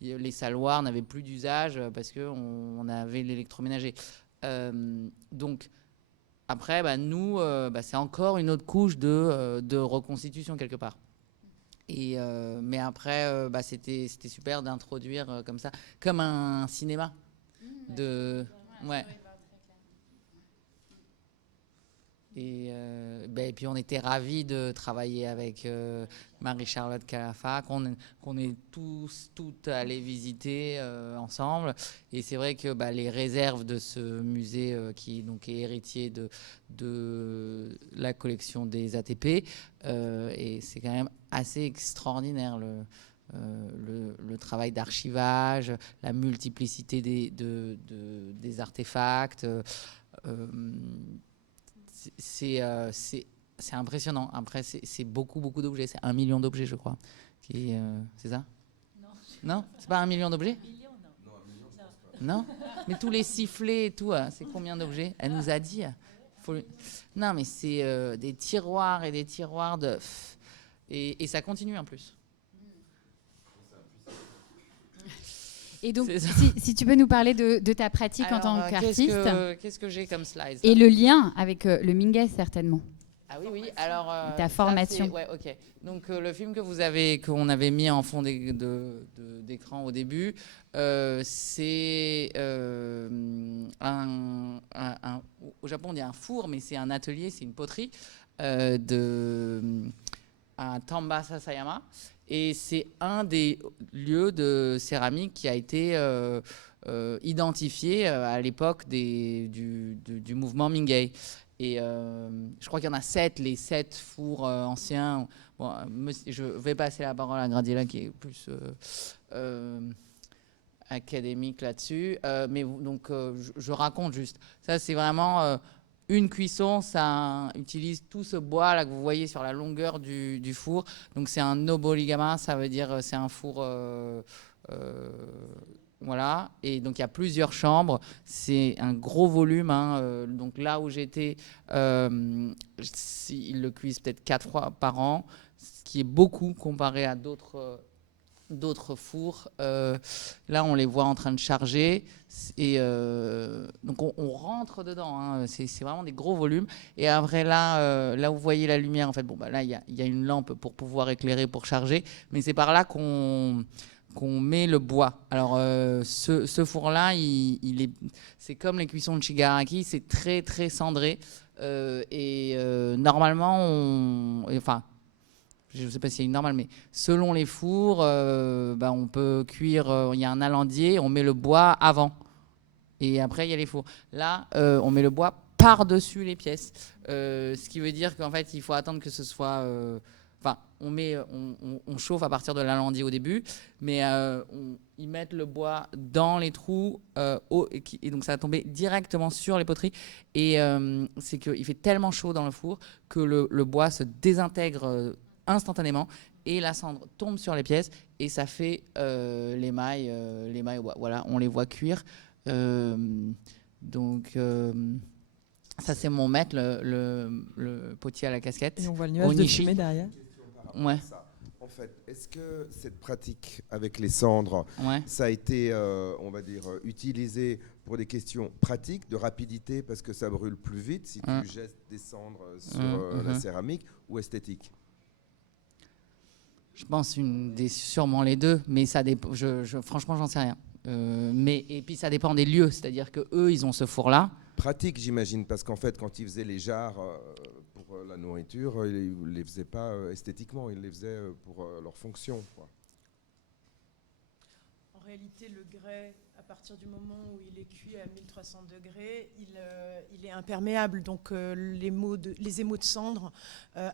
les saloirs n'avaient plus d'usage parce qu'on avait l'électroménager. Donc après, nous, c'est encore une autre couche de reconstitution quelque part. Mais après, c'était super d'introduire comme ça, comme un cinéma. Ouais. Et puis on était ravis de travailler avec Marie-Charlotte Calafa, qu'on est toutes allés visiter ensemble. Et c'est vrai que les réserves de ce musée qui donc est héritier de la collection des ATP, et c'est quand même assez extraordinaire le travail d'archivage, la multiplicité des artefacts. C'est impressionnant. Après, c'est beaucoup d'objets. C'est 1 million d'objets, je crois. C'est ça? Non, c'est pas 1 million d'objets? Non, 1 million, je pense Non? Mais tous les sifflets et tout, c'est combien d'objets? Elle nous a dit. Non, mais c'est des tiroirs et des tiroirs de... Et ça continue en plus. Et donc, si tu peux nous parler de ta pratique en tant qu'artiste. Qu'est-ce que j'ai comme slides? Et le lien avec le Minguet, certainement. Ah oui, alors... ta formation. Ouais, ok. Donc, le film qu'on avait mis en fond d'écran au début, c'est au Japon, on dit un four, mais c'est un atelier, c'est une poterie à Tamba Sasayama. Et c'est un des lieux de céramique qui a été identifié à l'époque du mouvement Mingei. Et je crois qu'il y en a 7, les 7 fours anciens. Bon, je vais passer la parole à Gradiela qui est plus académique là-dessus. Mais donc, je raconte juste. Ça, c'est vraiment une cuisson. Ça utilise tout ce bois là que vous voyez sur la longueur du four. Donc, c'est un noboligama. Ça veut dire c'est un four... voilà, et donc il y a plusieurs chambres, c'est un gros volume, hein, donc là où j'étais, ils le cuisent peut-être 4 fois par an, ce qui est beaucoup comparé à d'autres fours. Là on les voit en train de charger, et donc on rentre dedans, hein, c'est vraiment des gros volumes, et après là où vous voyez la lumière, en fait, bon, bah, là il y a une lampe pour pouvoir éclairer, pour charger, mais c'est par là qu'on met le bois. Alors, ce four-là, c'est comme les cuissons de Shigaraki, c'est très, très cendré. Normalement, enfin, je ne sais pas si c'est normal, mais selon les fours, on peut cuire, il y a un alandier, on met le bois avant. Et après, il y a les fours. Là, on met le bois par-dessus les pièces. Ce qui veut dire qu'en fait, il faut attendre que ce soit... Enfin, on chauffe à partir de l'alandier au début, mais ils mettent le bois dans les trous et donc ça va tomber directement sur les poteries. Et c'est qu'il fait tellement chaud dans le four que le bois se désintègre instantanément et la cendre tombe sur les pièces et ça fait l'émail au bois. Voilà, on les voit cuire. Donc... ça, c'est mon maître, le potier à la casquette. Et on voit le nuage de fumée derrière. Ouais. En fait, est-ce que cette pratique avec les cendres, ça a été, on va dire, utilisé pour des questions pratiques, de rapidité, parce que ça brûle plus vite si tu jettes des cendres sur la céramique, ou esthétique? Je pense sûrement les deux, mais ça dépend. Franchement, j'en sais rien. Et puis ça dépend des lieux, c'est-à-dire que eux, ils ont ce four-là. Pratique, j'imagine, parce qu'en fait, quand ils faisaient les jarres pour la nourriture, ils ne les faisaient pas esthétiquement, ils les faisaient pour leur fonction, quoi. En réalité, le grès, à partir du moment où il est cuit à 1300 degrés, il est imperméable. Donc les émaux de cendre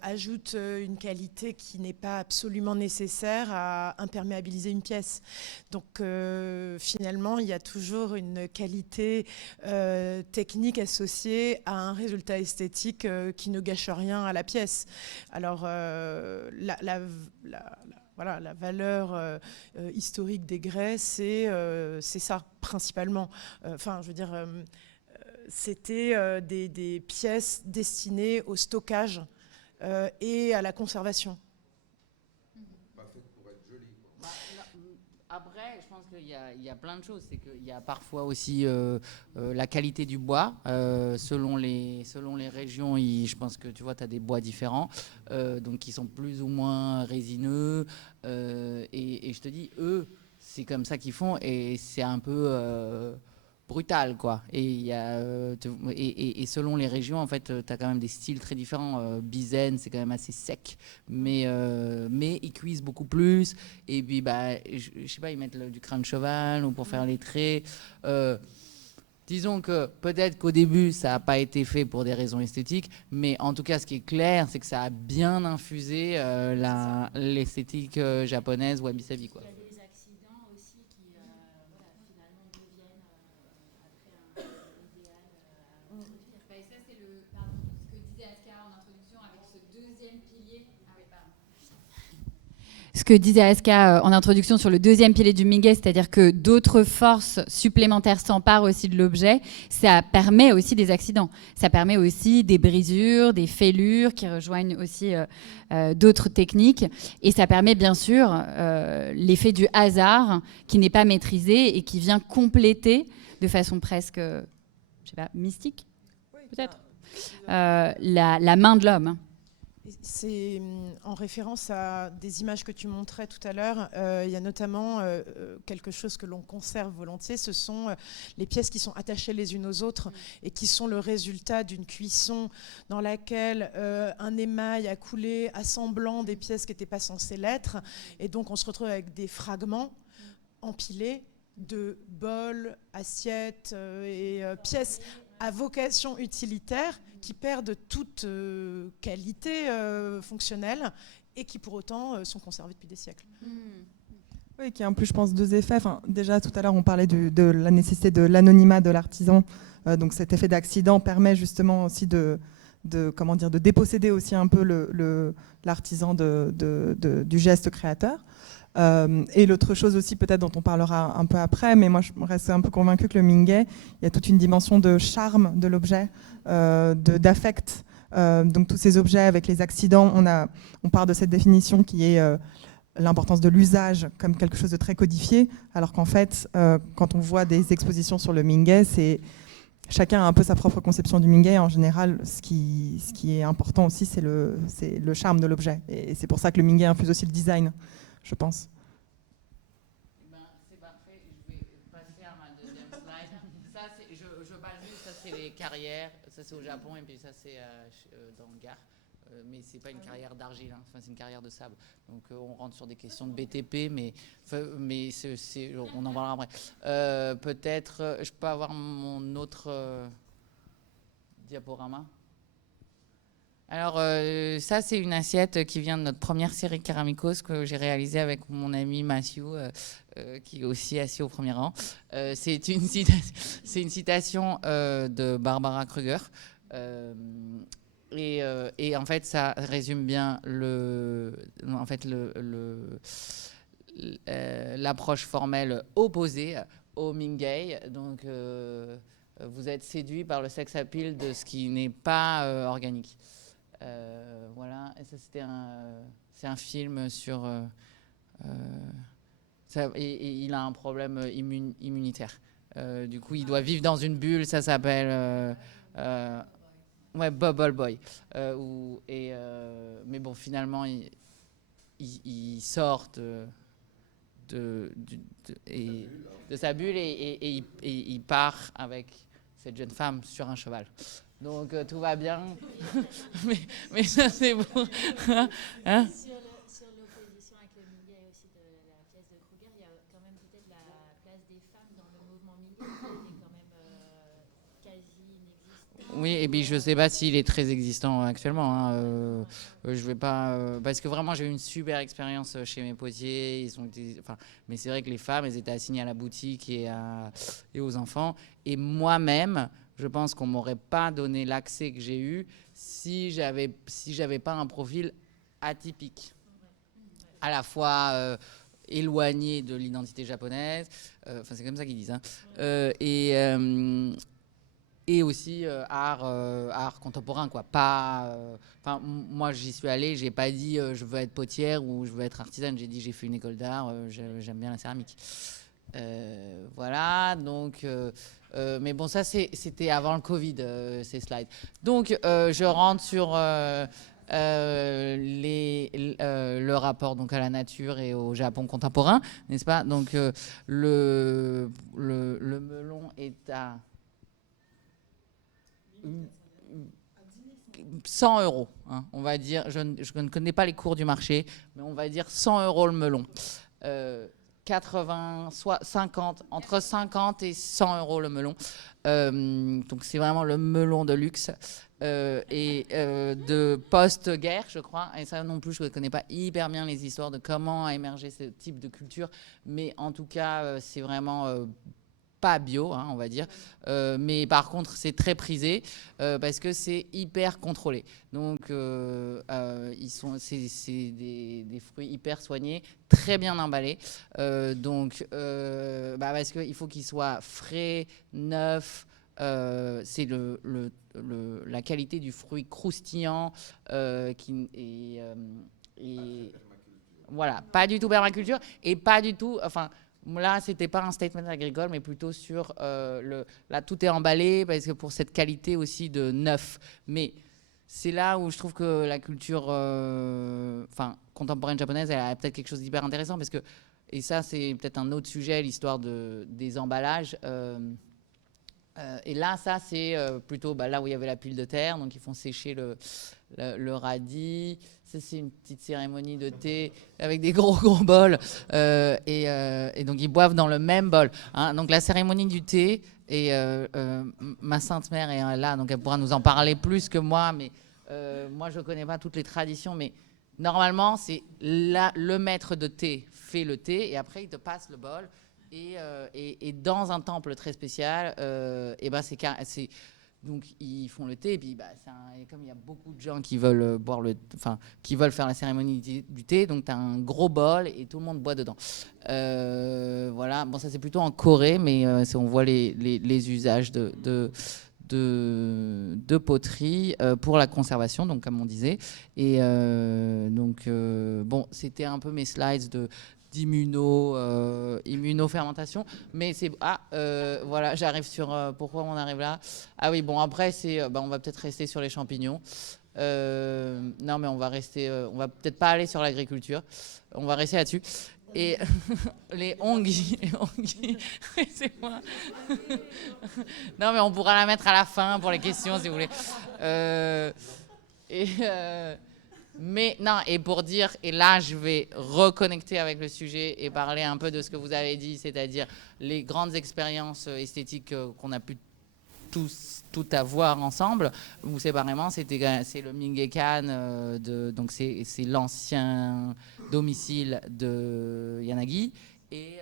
ajoutent une qualité qui n'est pas absolument nécessaire à imperméabiliser une pièce. Donc finalement, il y a toujours une qualité technique associée à un résultat esthétique qui ne gâche rien à la pièce. Alors voilà, la valeur historique des grès, c'est ça, principalement. Enfin, je veux dire, c'était des pièces destinées au stockage et à la conservation. Pas faites pour être joli, quoi. Après, je pense qu'il y a plein de choses. C'est qu'il y a parfois aussi la qualité du bois. Selon les régions, je pense que tu vois, tu as des bois différents, donc qui sont plus ou moins résineux. Et je te dis, eux, c'est comme ça qu'ils font et c'est un peu brutal, quoi. Et selon les régions, en fait, tu as quand même des styles très différents. Bizen, c'est quand même assez sec, mais ils cuisent beaucoup plus. Et puis, je sais pas, ils mettent du crin de cheval ou pour faire les traits. Disons que peut-être qu'au début, ça n'a pas été fait pour des raisons esthétiques, mais en tout cas, ce qui est clair, c'est que ça a bien infusé l'esthétique japonaise wabi-sabi, quoi. ce que disait Aska en introduction sur le deuxième pilier du Mingue, c'est-à-dire que d'autres forces supplémentaires s'emparent aussi de l'objet, ça permet aussi des accidents. Ça permet aussi des brisures, des fêlures qui rejoignent aussi d'autres techniques. Et ça permet bien sûr l'effet du hasard qui n'est pas maîtrisé et qui vient compléter de façon presque, je sais pas, mystique, peut-être, la main de l'homme. C'est en référence à des images que tu montrais tout à l'heure. Il y a notamment quelque chose que l'on conserve volontiers. Ce sont les pièces qui sont attachées les unes aux autres et qui sont le résultat d'une cuisson dans laquelle un émail a coulé, assemblant des pièces qui n'étaient pas censées l'être. Et donc on se retrouve avec des fragments empilés de bols, assiettes et pièces à vocation utilitaire qui perdent toute qualité fonctionnelle et qui pour autant sont conservées depuis des siècles. Oui, qui a en plus, je pense, deux effets. Enfin, déjà, tout à l'heure, on parlait de la nécessité de l'anonymat de l'artisan. Donc cet effet d'accident permet justement aussi de déposséder aussi un peu l'artisan du geste créateur. Et l'autre chose aussi peut-être dont on parlera un peu après, mais moi je reste un peu convaincue que le Mingue, il y a toute une dimension de charme de l'objet, d'affect. Donc tous ces objets avec les accidents, on part de cette définition qui est l'importance de l'usage comme quelque chose de très codifié, alors qu'en fait, quand on voit des expositions sur le Mingue, chacun a un peu sa propre conception du Mingue. En général, ce qui est important aussi, c'est le charme de l'objet. Et c'est pour ça que le Mingue infuse aussi le design, je pense. C'est parfait, je vais passer à ma deuxième slide. Ça, je parle juste, ça c'est les carrières, ça c'est au Japon et puis ça c'est dans le Gard. Mais c'est pas une carrière d'argile, hein. Enfin, c'est une carrière de sable. Donc on rentre sur des questions de BTP, mais on en parlera après. Peut-être, je peux avoir mon autre diaporama. Alors ça c'est une assiette qui vient de notre première série Keramikos que j'ai réalisée avec mon ami Matthew, qui est aussi assis au premier rang. C'est une citation de Barbara Kruger. Et en fait, ça résume bien l'approche formelle opposée au Mingue. Donc, vous êtes séduit par le sex appeal de ce qui n'est pas organique. Voilà. Et ça, c'est un film sur. Et il a un problème immunitaire. Du coup, il doit vivre dans une bulle. Ça s'appelle. Ouais, Bubble Boy. Mais bon, finalement, il sort de sa bulle et il part avec cette jeune femme sur un cheval. Donc tout va bien. mais ça, c'est bon. Hein? Sur l'opposition avec le Mingue et aussi de la pièce de Kruger, il y a quand même peut-être la place des femmes dans le mouvement Mingue qui est quand même quasi inexistant. Oui, et puis je ne sais pas s'il est très existant actuellement. Hein. Je vais pas, parce que vraiment j'ai eu une super expérience chez mes potiers. Mais c'est vrai que les femmes, elles étaient assignées à la boutique et aux enfants. Et moi-même, je pense qu'on m'aurait pas donné l'accès que j'ai eu si j'avais pas un profil atypique, à la fois éloigné de l'identité japonaise. Enfin, c'est comme ça qu'ils disent. Hein. Et aussi art contemporain, quoi. Moi, j'y suis allée, j'ai pas dit je veux être potière ou je veux être artisane. J'ai dit j'ai fait une école d'art, j'aime bien la céramique. Voilà, donc. Mais bon, ça, c'était avant le Covid, ces slides. Donc, je rentre sur le rapport donc, à la nature et au Japon contemporain, n'est-ce pas? Donc, le melon est à 100 €, hein, on va dire. Je ne connais pas les cours du marché, mais on va dire 100 € le melon. 50, entre 50 et 100 € le melon. Donc c'est vraiment le melon de luxe de post-guerre, je crois. Et ça non plus, je ne connais pas hyper bien les histoires de comment a émergé ce type de culture. Mais en tout cas, c'est vraiment pas bio, hein, on va dire, mais par contre c'est très prisé parce que c'est hyper contrôlé. Donc c'est des fruits hyper soignés, très bien emballés. Parce qu'il faut qu'ils soient frais, neufs. C'est la qualité du fruit croustillant voilà, pas du tout permaculture et pas du tout, enfin là c'était pas un statement agricole mais plutôt sur là tout est emballé parce que pour cette qualité aussi de neuf. Mais c'est là où je trouve que la culture contemporaine japonaise, elle a peut-être quelque chose d'hyper intéressant parce que, et ça c'est peut-être un autre sujet, l'histoire des emballages. Et là, ça, c'est plutôt là où il y avait la pile de terre. Donc, ils font sécher le radis. Ça, c'est une petite cérémonie de thé avec des gros bols. Et donc, ils boivent dans le même bol. Hein. Donc, la cérémonie du thé, et ma sainte mère est là, donc elle pourra nous en parler plus que moi. Mais moi, je ne connais pas toutes les traditions. Mais normalement, c'est le maître de thé fait le thé et après, il te passe le bol. Et dans un temple très spécial, donc ils font le thé et puis comme il y a beaucoup de gens qui veulent qui veulent faire la cérémonie du thé, donc tu as un gros bol et tout le monde boit dedans. Voilà, bon ça c'est plutôt en Corée, mais on voit les usages de poterie pour la conservation, donc comme on disait. Et bon, c'était un peu mes slides d'immunofermentation, mais c'est voilà, j'arrive sur pourquoi on arrive là. Ah oui, bon après on va peut-être rester sur les champignons. Non mais on va peut-être pas aller sur l'agriculture, on va rester là-dessus. Et les ongis, c'est moi. Non mais on pourra la mettre à la fin pour les questions si vous voulez. Mais non, et pour dire, et là je vais reconnecter avec le sujet et parler un peu de ce que vous avez dit, c'est-à-dire les grandes expériences esthétiques qu'on a pu tout avoir ensemble ou séparément, c'est le Mingeikan, donc c'est l'ancien domicile de Yanagi, et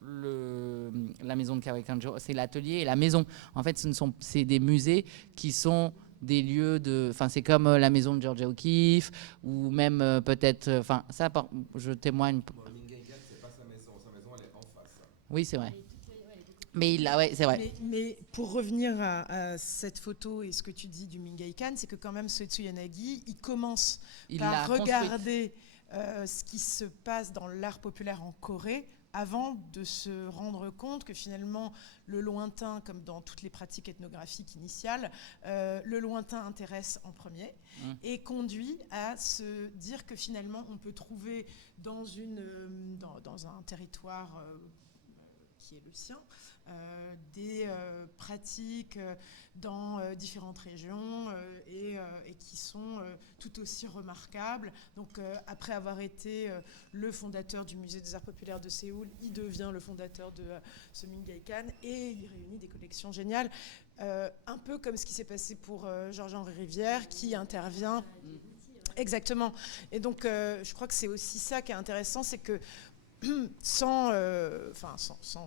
la maison de Kawai Kanjo, c'est l'atelier et la maison. En fait, c'est des musées qui sont des lieux c'est comme la maison de Georgia O'Keeffe ou même peut-être, je témoigne. Mingeikan, c'est pas sa maison elle est en face. Oui, c'est vrai. Mais c'est vrai. Mais pour revenir à cette photo et ce que tu dis du Mingeikan, c'est que quand même Soetsu Yanagi, il commence par regarder ce qui se passe dans l'art populaire en Corée avant de se rendre compte que finalement le lointain, comme dans toutes les pratiques ethnographiques initiales, le lointain intéresse en premier et conduit à se dire que finalement on peut trouver dans un territoire qui est le sien, des pratiques dans différentes régions et qui sont tout aussi remarquables. Donc après avoir été le fondateur du Musée des Arts Populaires de Séoul, il devient le fondateur de ce Mingeikan et il réunit des collections géniales, un peu comme ce qui s'est passé pour Georges-Henri Rivière qui intervient. Exactement. Et donc je crois que c'est aussi ça qui est intéressant, c'est que sans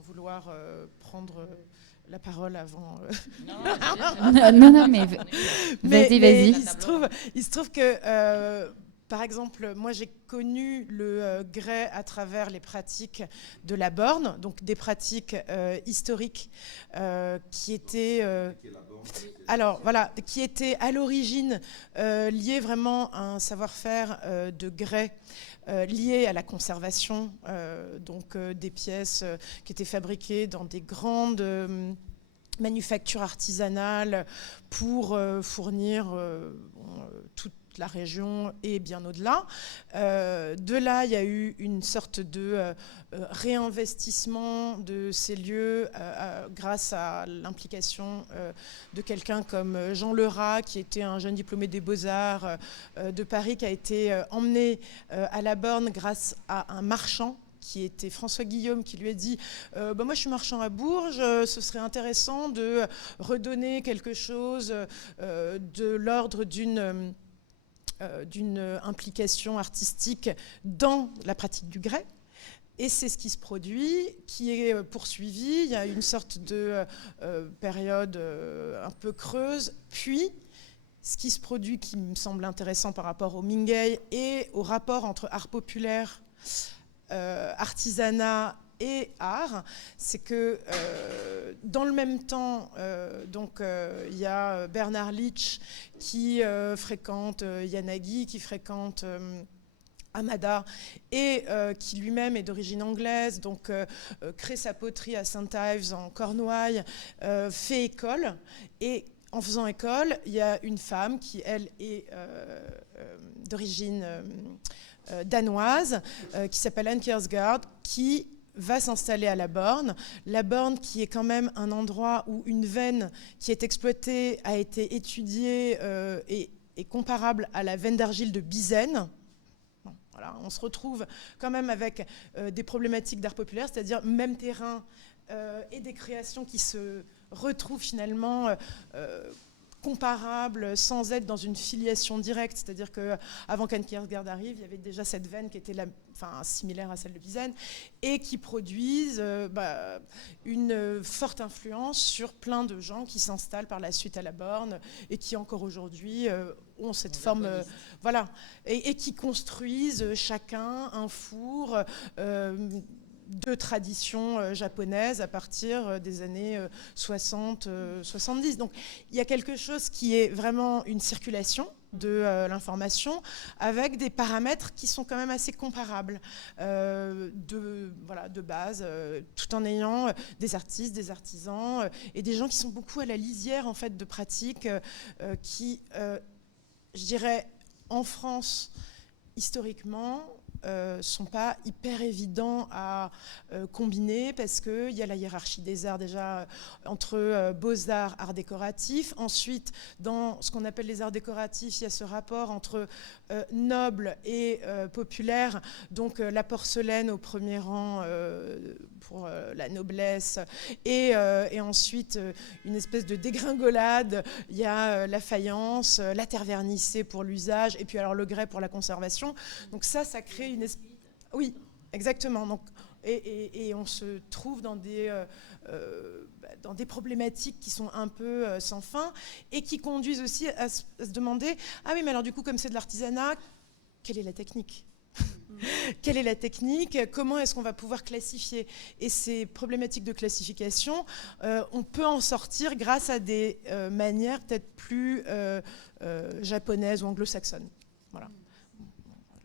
vouloir prendre la parole avant. Non, mais vas-y. Il se trouve que, par exemple, moi j'ai connu le grès à travers les pratiques de la borne, donc des pratiques historiques qui étaient. Qui étaient à l'origine liées vraiment à un savoir-faire de grès. Liées à la conservation, des pièces qui étaient fabriquées dans des grandes manufactures artisanales pour fournir toute la région et bien au-delà. De là, il y a eu une sorte de réinvestissement de ces lieux grâce à l'implication de quelqu'un comme Jean Lerat, qui était un jeune diplômé des Beaux-Arts de Paris, qui a été emmené à la borne grâce à un marchand qui était François Guillaume, qui lui a dit moi je suis marchand à Bourges, ce serait intéressant de redonner quelque chose de l'ordre d'une implication artistique dans la pratique du grès. Et c'est ce qui se produit, qui est poursuivi. Il y a une sorte de période un peu creuse. Puis, ce qui se produit, qui me semble intéressant par rapport au Mingei et au rapport entre art populaire, artisanat et art, c'est que dans le même temps, il y a Bernard Leach qui fréquente Yanagi, qui fréquente Hamada, et qui lui-même est d'origine anglaise, donc crée sa poterie à St. Ives en Cornouailles, fait école, et en faisant école, il y a une femme qui, elle, est d'origine danoise, qui s'appelle Anne Kjærsgaard, qui va s'installer à la Borne. La Borne, qui est quand même un endroit où une veine qui est exploitée a été étudiée et est comparable à la veine d'argile de Bizen. Voilà, on se retrouve quand même avec des problématiques d'art populaire, c'est-à-dire même terrain et des créations qui se retrouvent finalement comparables sans être dans une filiation directe. C'est-à-dire qu'avant qu'Anne Kjærsgaard arrive, il y avait déjà cette veine qui était similaire à celle de Bizen et qui produisent une forte influence sur plein de gens qui s'installent par la suite à la Borne et qui encore aujourd'hui ont cette forme, voilà, et qui construisent chacun un four de tradition japonaise à partir des années 60-70. Donc il y a quelque chose qui est vraiment une circulation de l'information avec des paramètres qui sont quand même assez comparables de base, tout en ayant des artistes, des artisans et des gens qui sont beaucoup à la lisière en fait de pratiques qui, je dirais, en France, historiquement, sont pas hyper évidents à combiner parce qu'il y a la hiérarchie des arts déjà entre beaux-arts, arts décoratifs. Ensuite, dans ce qu'on appelle les arts décoratifs, il y a ce rapport entre noble et populaire. Donc la porcelaine au premier rang pour la noblesse et ensuite une espèce de dégringolade. Il y a la faïence, la terre vernissée pour l'usage et puis alors le grès pour la conservation. Donc ça crée une espèce... Oui, exactement. Donc, et on se trouve dans des problématiques qui sont un peu sans fin et qui conduisent aussi à se demander ah oui, mais alors du coup, comme c'est de l'artisanat, quelle est la technique ? Quelle est la technique ? Comment est-ce qu'on va pouvoir classifier ? Et ces problématiques de classification, on peut en sortir grâce à des manières peut-être plus japonaises ou anglo-saxonnes. Voilà.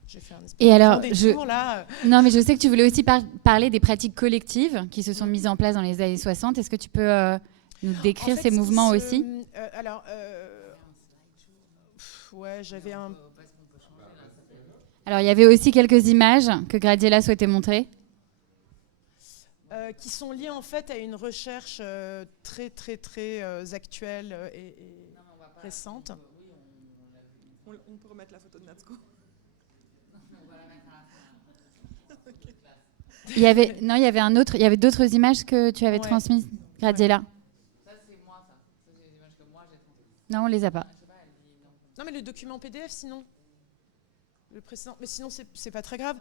J'ai fait un espèce de détour, là. Non, mais je sais que tu voulais aussi parler des pratiques collectives qui se sont mises en place dans les années 60. Est-ce que tu peux nous décrire ces mouvements aussi ? Ouais, j'avais un... Alors, il y avait aussi quelques images que Gradiela souhaitait montrer. Qui sont liées en fait à une recherche très, très, très actuelle et récente. On peut remettre la photo de Natsuko. Il y avait d'autres images que tu avais transmises, Gradiela. Ça, c'est moi, ça. C'est des images que moi j'ai transmises. Non, on les a pas. Non, mais le document PDF, sinon. Le précédent. Mais sinon, c'est pas très grave.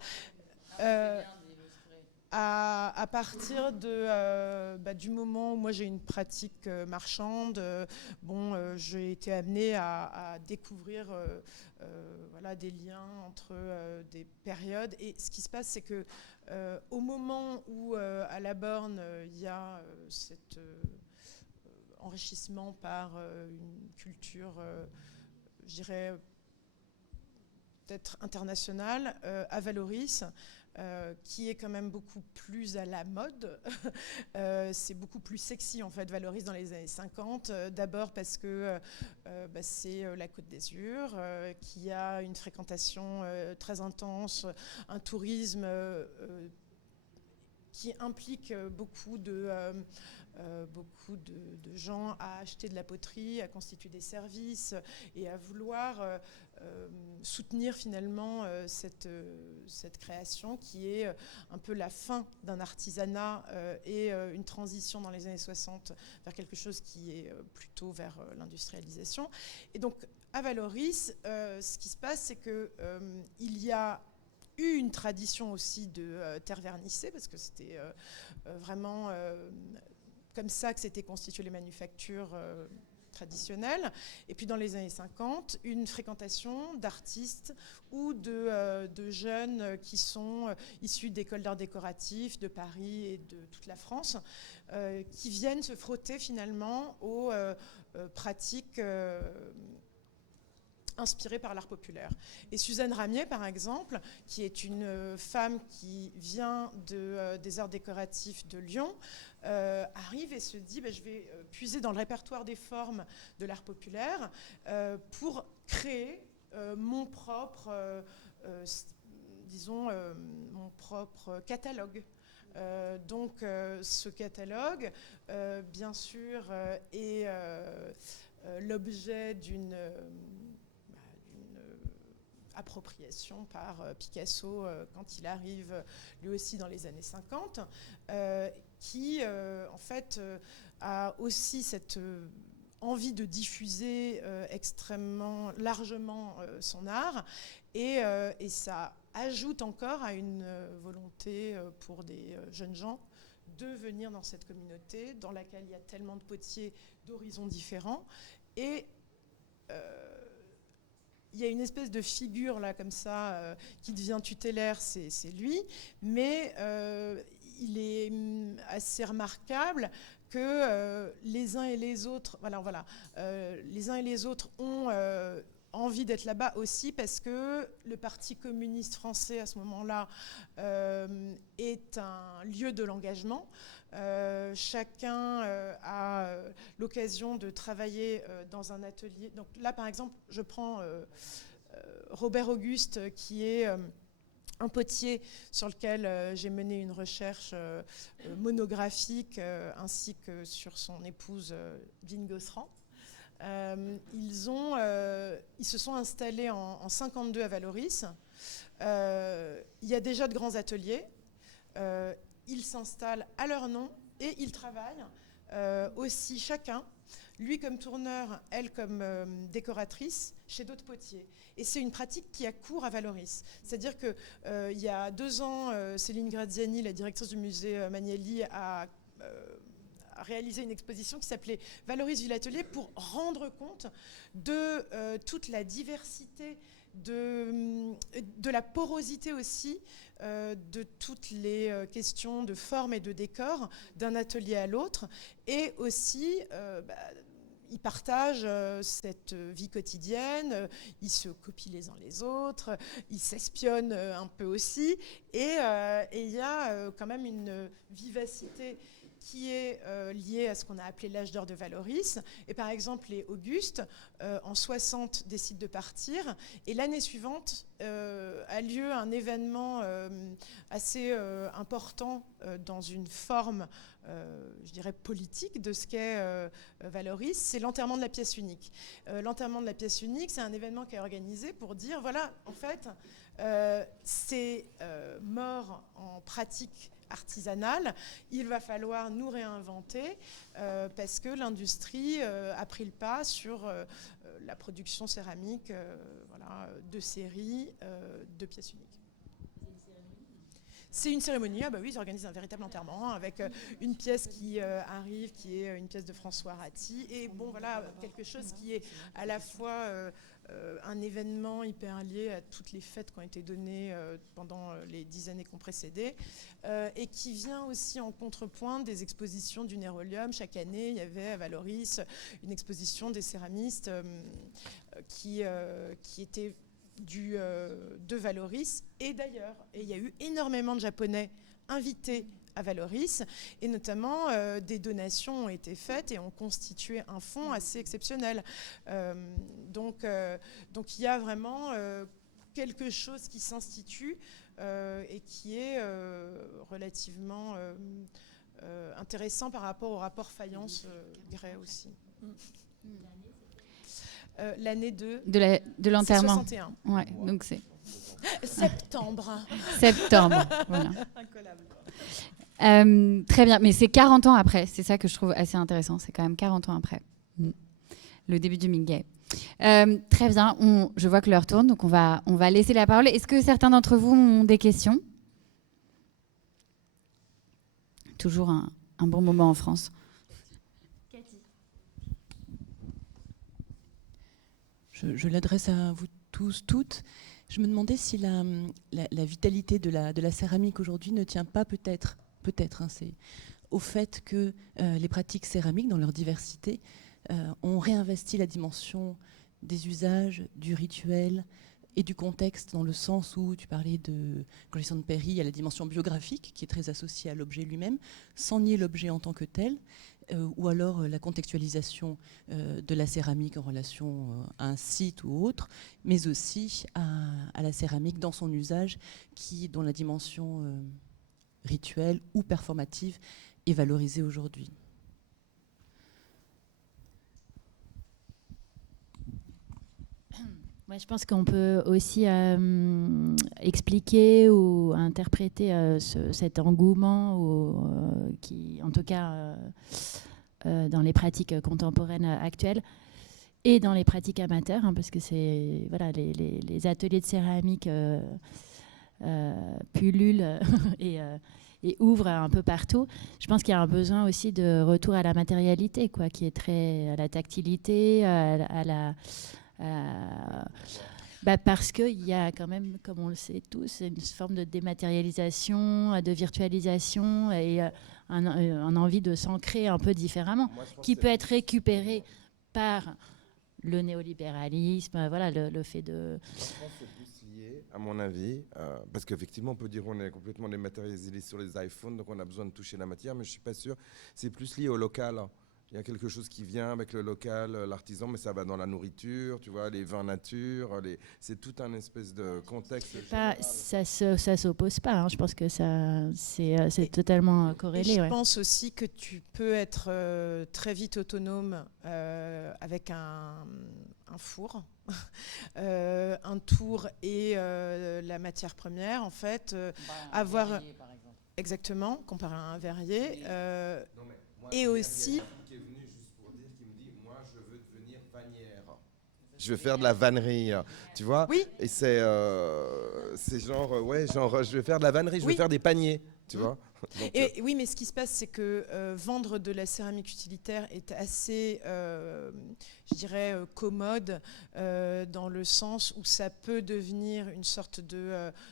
À partir du moment où moi j'ai une pratique marchande, j'ai été amenée à découvrir des liens entre des périodes. Et ce qui se passe, c'est que au moment où à la Borne il y a cet enrichissement par une culture, je dirais peut-être internationale, à Valoris, qui est quand même beaucoup plus à la mode. C'est beaucoup plus sexy en fait, Valoris dans les années 50. D'abord parce que c'est la Côte d'Azur, qui a une fréquentation très intense, un tourisme qui implique beaucoup de gens à acheter de la poterie, à constituer des services et à vouloir soutenir finalement cette création qui est un peu la fin d'un artisanat et une transition dans les années 60 vers quelque chose qui est plutôt vers l'industrialisation. Et donc à Valoris, ce qui se passe, c'est qu'il y a eu une tradition aussi de terre vernissée, parce que c'était vraiment comme ça que s'étaient constituées les manufactures traditionnelles. Et puis dans les années 50, une fréquentation d'artistes ou de jeunes qui sont issus d'écoles d'art décoratif de Paris et de toute la France, qui viennent se frotter finalement aux pratiques inspirée par l'art populaire. Et Suzanne Ramier, par exemple, qui est une femme qui vient des arts décoratifs de Lyon, arrive et se dit je vais puiser dans le répertoire des formes de l'art populaire pour créer mon propre, mon propre catalogue. Donc ce catalogue, bien sûr, est l'objet d'une appropriation par Picasso quand il arrive lui aussi dans les années 50, qui en fait a aussi cette envie de diffuser extrêmement largement son art, et ça ajoute encore à une volonté pour des jeunes gens de venir dans cette communauté dans laquelle il y a tellement de potiers d'horizons différents. Et il y a une espèce de figure là comme ça qui devient tutélaire, c'est lui, mais il est assez remarquable que les uns et les autres, les uns et les autres ont envie d'être là-bas aussi parce que le Parti communiste français à ce moment-là est un lieu de l'engagement. Chacun a l'occasion de travailler dans un atelier. Donc là, par exemple, je prends Robert Auguste, qui est un potier sur lequel j'ai mené une recherche monographique, ainsi que sur son épouse Jean Gosserand. Ils se sont installés en 52 à Valoris. Il y a déjà de grands ateliers. Ils s'installent à leur nom et ils travaillent aussi chacun, lui comme tourneur, elle comme décoratrice, chez d'autres potiers. Et c'est une pratique qui a cours à Valoris. C'est-à-dire qu'il y a 2 ans, Céline Graziani, la directrice du musée Magnelli, a réalisé une exposition qui s'appelait Valoris Ville Atelier pour rendre compte de toute la diversité, de la porosité aussi, de toutes les questions de forme et de décor d'un atelier à l'autre, et aussi ils partagent cette vie quotidienne, ils se copient les uns les autres, ils s'espionnent un peu aussi, et il y a quand même une vivacité qui est liée à ce qu'on a appelé l'âge d'or de Valoris. Et par exemple, les Auguste, en 60, décident de partir. Et l'année suivante, a lieu un événement assez important dans une forme, je dirais, politique de ce qu'est Valoris. C'est l'enterrement de la pièce unique. L'enterrement de la pièce unique, c'est un événement qui est organisé pour dire, voilà, en fait, c'est mort en pratique artisanale, il va falloir nous réinventer parce que l'industrie a pris le pas sur la production céramique de série, de pièces uniques. C'est une cérémonie, oui, ils organisent un véritable enterrement avec une pièce qui arrive, qui est une pièce de François Ratti, et bon, voilà, quelque chose qui est à la fois un événement hyper lié à toutes les fêtes qui ont été données pendant les 10 années qui ont précédé, et qui vient aussi en contrepoint des expositions du Nérolium. Chaque année, il y avait à Valoris une exposition des céramistes qui était de Valoris et d'ailleurs. Et il y a eu énormément de Japonais invités à Valoris, et notamment des donations ont été faites et ont constitué un fonds assez exceptionnel. Donc il y a vraiment quelque chose qui s'institue et qui est relativement intéressant par rapport au rapport Fayence-Gray aussi. L'année de l'enterrement. 61. Ouais, donc c'est septembre. Voilà. Très bien, mais c'est 40 ans après, c'est ça que je trouve assez intéressant, c'est quand même 40 ans après le début du Mingei. Très bien, je vois que l'heure tourne, donc on va laisser la parole. Est-ce que certains d'entre vous ont des questions? Toujours un bon moment en France. Je l'adresse à vous tous, toutes. Je me demandais si la vitalité de la céramique aujourd'hui ne tient pas peut-être, c'est au fait que les pratiques céramiques, dans leur diversité, ont réinvesti la dimension des usages, du rituel et du contexte, dans le sens où tu parlais de, quand de Perry, il y a la dimension biographique qui est très associée à l'objet lui-même, sans nier l'objet en tant que tel, ou alors la contextualisation de la céramique en relation à un site ou autre, mais aussi à la céramique dans son usage, dont la dimension rituelle ou performative est valorisée aujourd'hui. Ouais, je pense qu'on peut aussi expliquer ou interpréter cet engouement qui, en tout cas, dans les pratiques contemporaines actuelles et dans les pratiques amateurs, hein, parce que c'est voilà, les ateliers de céramique pullulent et ouvrent un peu partout. Je pense qu'il y a un besoin aussi de retour à la matérialité, quoi, qui est très à la tactilité, parce qu'il y a quand même, comme on le sait tous, une forme de dématérialisation, de virtualisation et un envie de s'ancrer un peu différemment, qui peut être récupéré par le néolibéralisme, voilà, le fait de... Je pense que c'est plus lié, à mon avis, parce qu'effectivement, on peut dire qu'on est complètement dématérialisé sur les iPhones, donc on a besoin de toucher la matière, mais je ne suis pas sûr. C'est plus lié au local. Il y a quelque chose qui vient avec le local, l'artisan, mais ça va dans la nourriture, tu vois, les vins nature, c'est tout un espèce de contexte. Ça s'oppose pas, hein. Je pense que c'est totalement corrélé. Je pense aussi que tu peux être très vite autonome avec un four, un tour et la matière première, en fait. Avoir verrier, par exemple. Exactement, comparé à un verrier. Et aussi... qui est venu juste pour dire, qui me dit, moi je veux devenir vannière. Je veux faire de la vannerie, tu vois. Oui. Et c'est genre, je veux faire de la vannerie, je veux faire des paniers, tu vois. Donc, oui, mais ce qui se passe, c'est que vendre de la céramique utilitaire est assez, je dirais, commode, dans le sens où ça peut devenir une sorte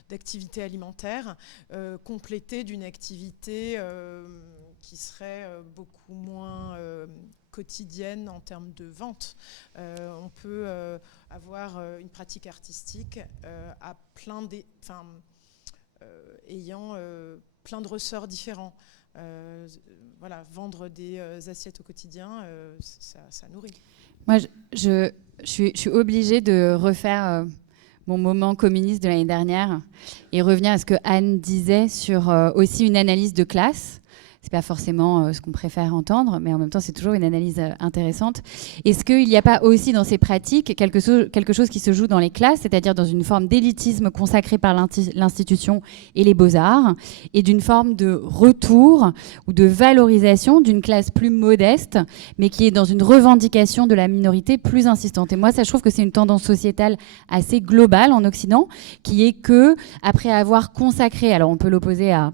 d'activité alimentaire, complétée d'une activité qui serait beaucoup moins quotidienne en termes de vente. On peut avoir une pratique artistique ayant plein de ressorts différents. Voilà, vendre des assiettes au quotidien, ça nourrit. Moi, je suis obligée de refaire mon moment communiste de l'année dernière et revenir à ce que Anne disait sur aussi une analyse de classe. C'est pas forcément ce qu'on préfère entendre, mais en même temps, c'est toujours une analyse intéressante. Est-ce qu'il n'y a pas aussi dans ces pratiques quelque chose qui se joue dans les classes, c'est-à-dire dans une forme d'élitisme consacré par l'institution et les beaux-arts, et d'une forme de retour ou de valorisation d'une classe plus modeste, mais qui est dans une revendication de la minorité plus insistante. Et moi, ça, je trouve que c'est une tendance sociétale assez globale en Occident, qui est que, après avoir consacré, alors on peut l'opposer à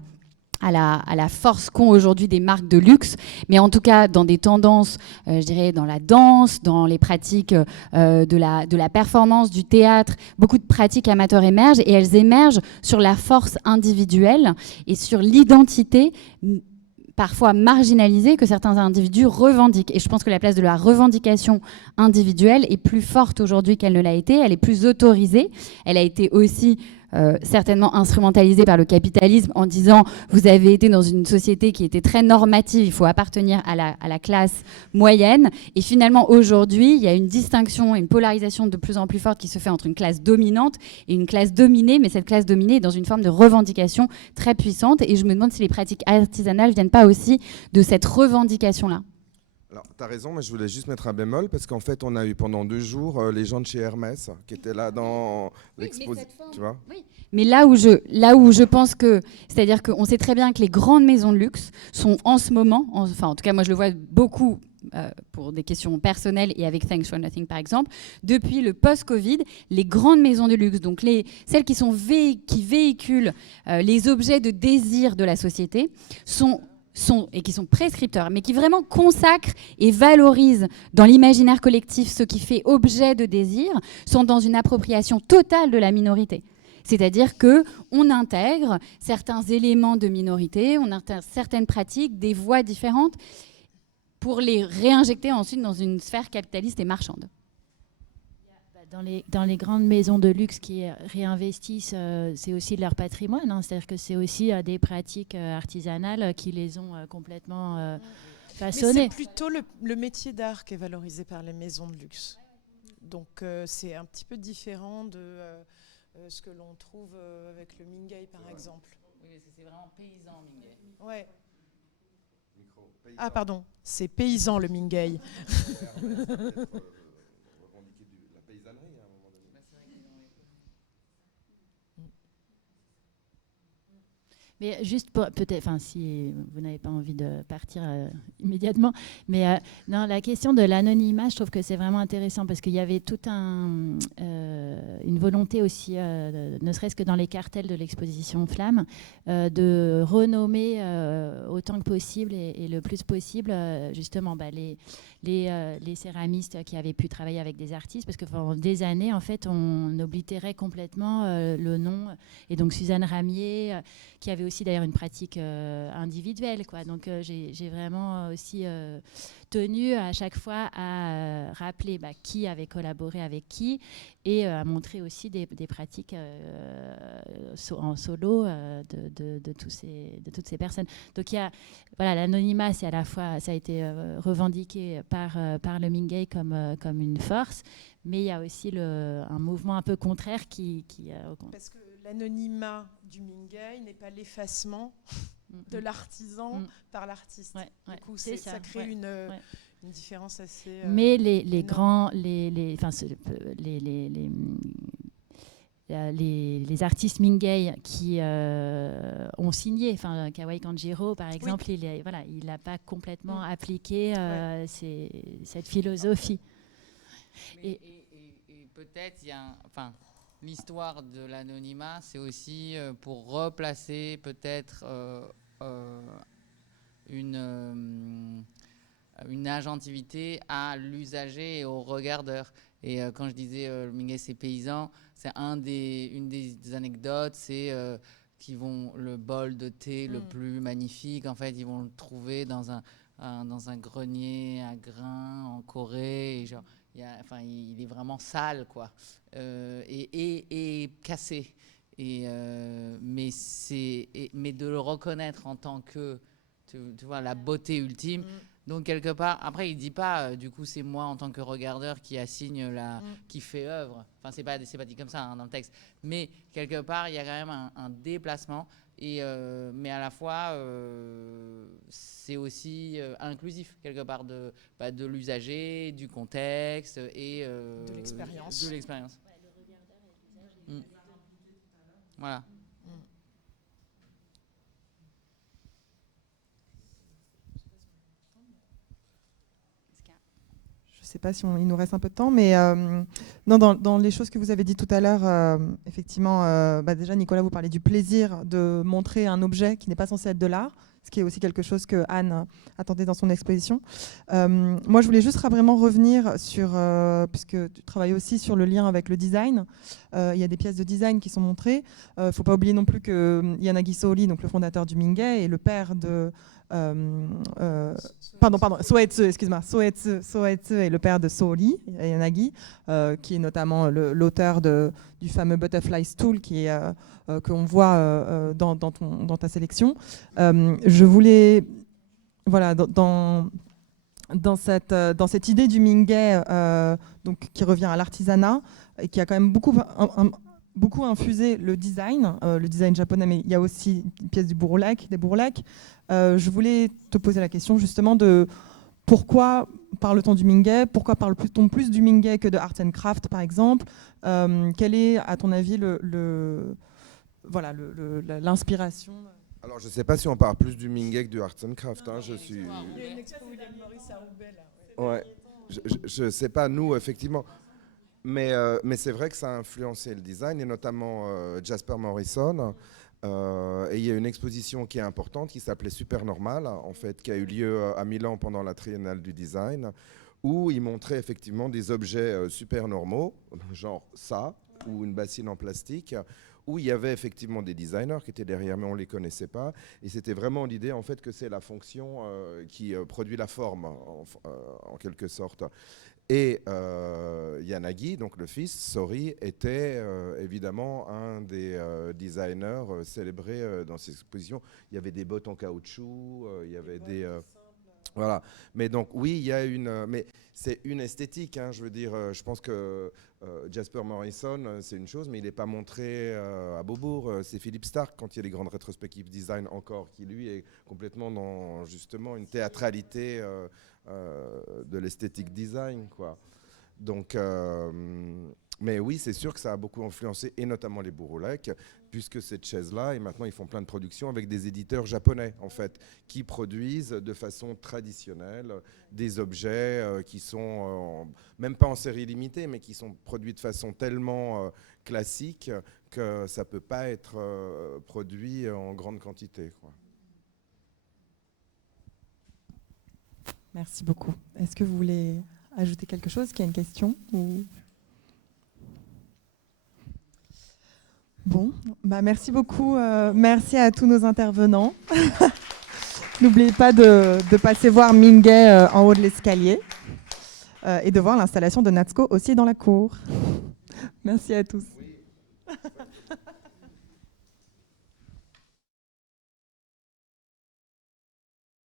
la force qu'ont aujourd'hui des marques de luxe, mais en tout cas dans des tendances, je dirais dans la danse, dans les pratiques de la performance, du théâtre, beaucoup de pratiques amateurs émergent et elles émergent sur la force individuelle et sur l'identité parfois marginalisée que certains individus revendiquent. Et je pense que la place de la revendication individuelle est plus forte aujourd'hui qu'elle ne l'a été, elle est plus autorisée, elle a été aussi certainement instrumentalisée par le capitalisme en disant vous avez été dans une société qui était très normative, il faut appartenir à la classe moyenne, et finalement aujourd'hui il y a une distinction, une polarisation de plus en plus forte qui se fait entre une classe dominante et une classe dominée, mais cette classe dominée est dans une forme de revendication très puissante, et je me demande si les pratiques artisanales ne viennent pas aussi de cette revendication-là. Alors, tu as raison, mais je voulais juste mettre un bémol parce qu'en fait, on a eu pendant 2 jours les gens de chez Hermès qui étaient là dans l'exposition. Tu vois ? Oui. Mais là où je pense que, c'est-à-dire qu'on sait très bien que les grandes maisons de luxe sont en ce moment, enfin en tout cas moi je le vois beaucoup pour des questions personnelles et avec Thanks for Nothing par exemple, depuis le post-Covid, les grandes maisons de luxe, donc celles qui véhiculent les objets de désir de la société, et qui sont prescripteurs, mais qui vraiment consacrent et valorisent dans l'imaginaire collectif ce qui fait objet de désir, sont dans une appropriation totale de la minorité. C'est-à-dire qu'on intègre certains éléments de minorité, on intègre certaines pratiques, des voies différentes, pour les réinjecter ensuite dans une sphère capitaliste et marchande. Dans les grandes maisons de luxe qui réinvestissent, c'est aussi de leur patrimoine. Hein, c'est-à-dire que c'est aussi des pratiques artisanales qui les ont complètement façonnées. Mais c'est plutôt le métier d'art qui est valorisé par les maisons de luxe. Donc c'est un petit peu différent de ce que l'on trouve avec le Mingei, par exemple. Oui, c'est vraiment paysan, Mingei. Ouais. Ah, pardon, c'est paysan, le Mingei. Mais juste pour peut-être, enfin si vous n'avez pas envie de partir immédiatement, mais non, la question de l'anonymat, je trouve que c'est vraiment intéressant parce qu'il y avait toute une volonté aussi, ne serait-ce que dans les cartels de l'exposition Flamme, de renommer autant que possible et le plus possible justement les céramistes qui avaient pu travailler avec des artistes, parce que pendant des années, en fait, on oblitérait complètement le nom. Et donc Suzanne Ramier, qui avait aussi d'ailleurs une pratique individuelle, quoi. Donc j'ai vraiment aussi tenu à chaque fois à rappeler qui avait collaboré avec qui et à montrer aussi des pratiques en solo de toutes ces personnes. Donc il y a, voilà, l'anonymat, c'est à la fois, ça a été revendiqué par le Mingei comme une force, mais il y a aussi un mouvement un peu contraire qui Parce que l'anonymat du Mingei n'est pas l'effacement de l'artisan par l'artiste. Ouais, du coup, c'est ça crée une différence assez. Mais les artistes Mingei qui ont signé, enfin Kawai Kanjiro par exemple, il n'a pas complètement appliqué cette philosophie. Et peut-être il y a l'histoire de l'anonymat, c'est aussi pour replacer peut-être une agentivité à l'usager et au regardeur. Et quand je disais le Mingei c'est paysan, c'est une des anecdotes, c'est qu'ils vont le bol de thé le plus magnifique, en fait, ils vont le trouver dans un grenier à grains en Corée, et genre il est vraiment sale, quoi, et cassé. Mais de le reconnaître en tant que, tu vois, la beauté ultime. Donc quelque part, après il dit pas, du coup c'est moi en tant que regardeur qui assigne qui fait œuvre. Enfin c'est pas dit comme ça dans le texte. Mais quelque part il y a quand même un déplacement. Mais à la fois, c'est aussi inclusif quelque part de l'usager, du contexte et de l'expérience. Ouais, le regardeur et l'usager. Voilà. Je ne sais pas si il nous reste un peu de temps, mais dans les choses que vous avez dit tout à l'heure, effectivement, déjà Nicolas, vous parlez du plaisir de montrer un objet qui n'est pas censé être de l'art, ce qui est aussi quelque chose que Anne a tenté dans son exposition. Moi, je voulais juste vraiment revenir sur, puisque tu travailles aussi sur le lien avec le design. Il y a des pièces de design qui sont montrées. Il ne faut pas oublier non plus que Yanagi Sohori, donc le fondateur du Mingei, est le père de... Soetsu, excuse-moi. Soetsu est le père de Sohori Yanagi, qui est notamment l'auteur du fameux Butterfly Stool qu'on voit dans ta sélection. Je voulais, voilà, dans cette idée du Mingei, donc qui revient à l'artisanat et qui a quand même beaucoup infusé le design japonais, mais il y a aussi une pièce des bourrelecks. Je voulais te poser la question justement de pourquoi parle-t-on du Mingei? Pourquoi parle-t-on plus du Mingei que de Art and Craft, par exemple? Quelle est, à ton avis, l'inspiration? Alors, je ne sais pas si on parle plus du Mingei que du Arts and Craft. Hein, je suis... Il y a une expo William Morris à Roubaix, là. Ouais. Je ne sais pas, nous, effectivement. Mais c'est vrai que ça a influencé le design, et notamment Jasper Morrison. Et il y a une exposition qui est importante, qui s'appelait Supernormal, en fait, qui a eu lieu à Milan pendant la Triennale du Design, où il montrait effectivement des objets super normaux, genre ça, ou une bassine en plastique, où il y avait effectivement des designers qui étaient derrière, mais on ne les connaissait pas. Et c'était vraiment l'idée, en fait, que c'est la fonction qui produit la forme, en quelque sorte. Et Yanagi, donc le fils, Sori, était évidemment un des designers célébrés dans ces expositions. Il y avait des bottes en caoutchouc, il y avait des... voilà. Mais donc oui, il y a une... mais c'est une esthétique, hein, je veux dire. Je pense que Jasper Morrison, c'est une chose, mais il n'est pas montré à Beaubourg. C'est Philippe Stark, quand il y a les grandes rétrospectives design encore, qui lui est complètement dans justement une théâtralité de l'esthétique design, quoi. Donc, mais oui, c'est sûr que ça a beaucoup influencé, et notamment les Bouroulec, puisque cette chaise-là, et maintenant ils font plein de productions avec des éditeurs japonais, en fait, qui produisent de façon traditionnelle des objets qui sont, même pas en série limitée, mais qui sont produits de façon tellement classique que ça ne peut pas être produit en grande quantité, quoi. Merci beaucoup. Est-ce que vous voulez ajouter quelque chose? Qu'il y a une question ou... Bon, bah merci beaucoup. Merci à tous nos intervenants. N'oubliez pas de passer voir Mingei en haut de l'escalier et de voir l'installation de Natsuko aussi dans la cour. Merci à tous.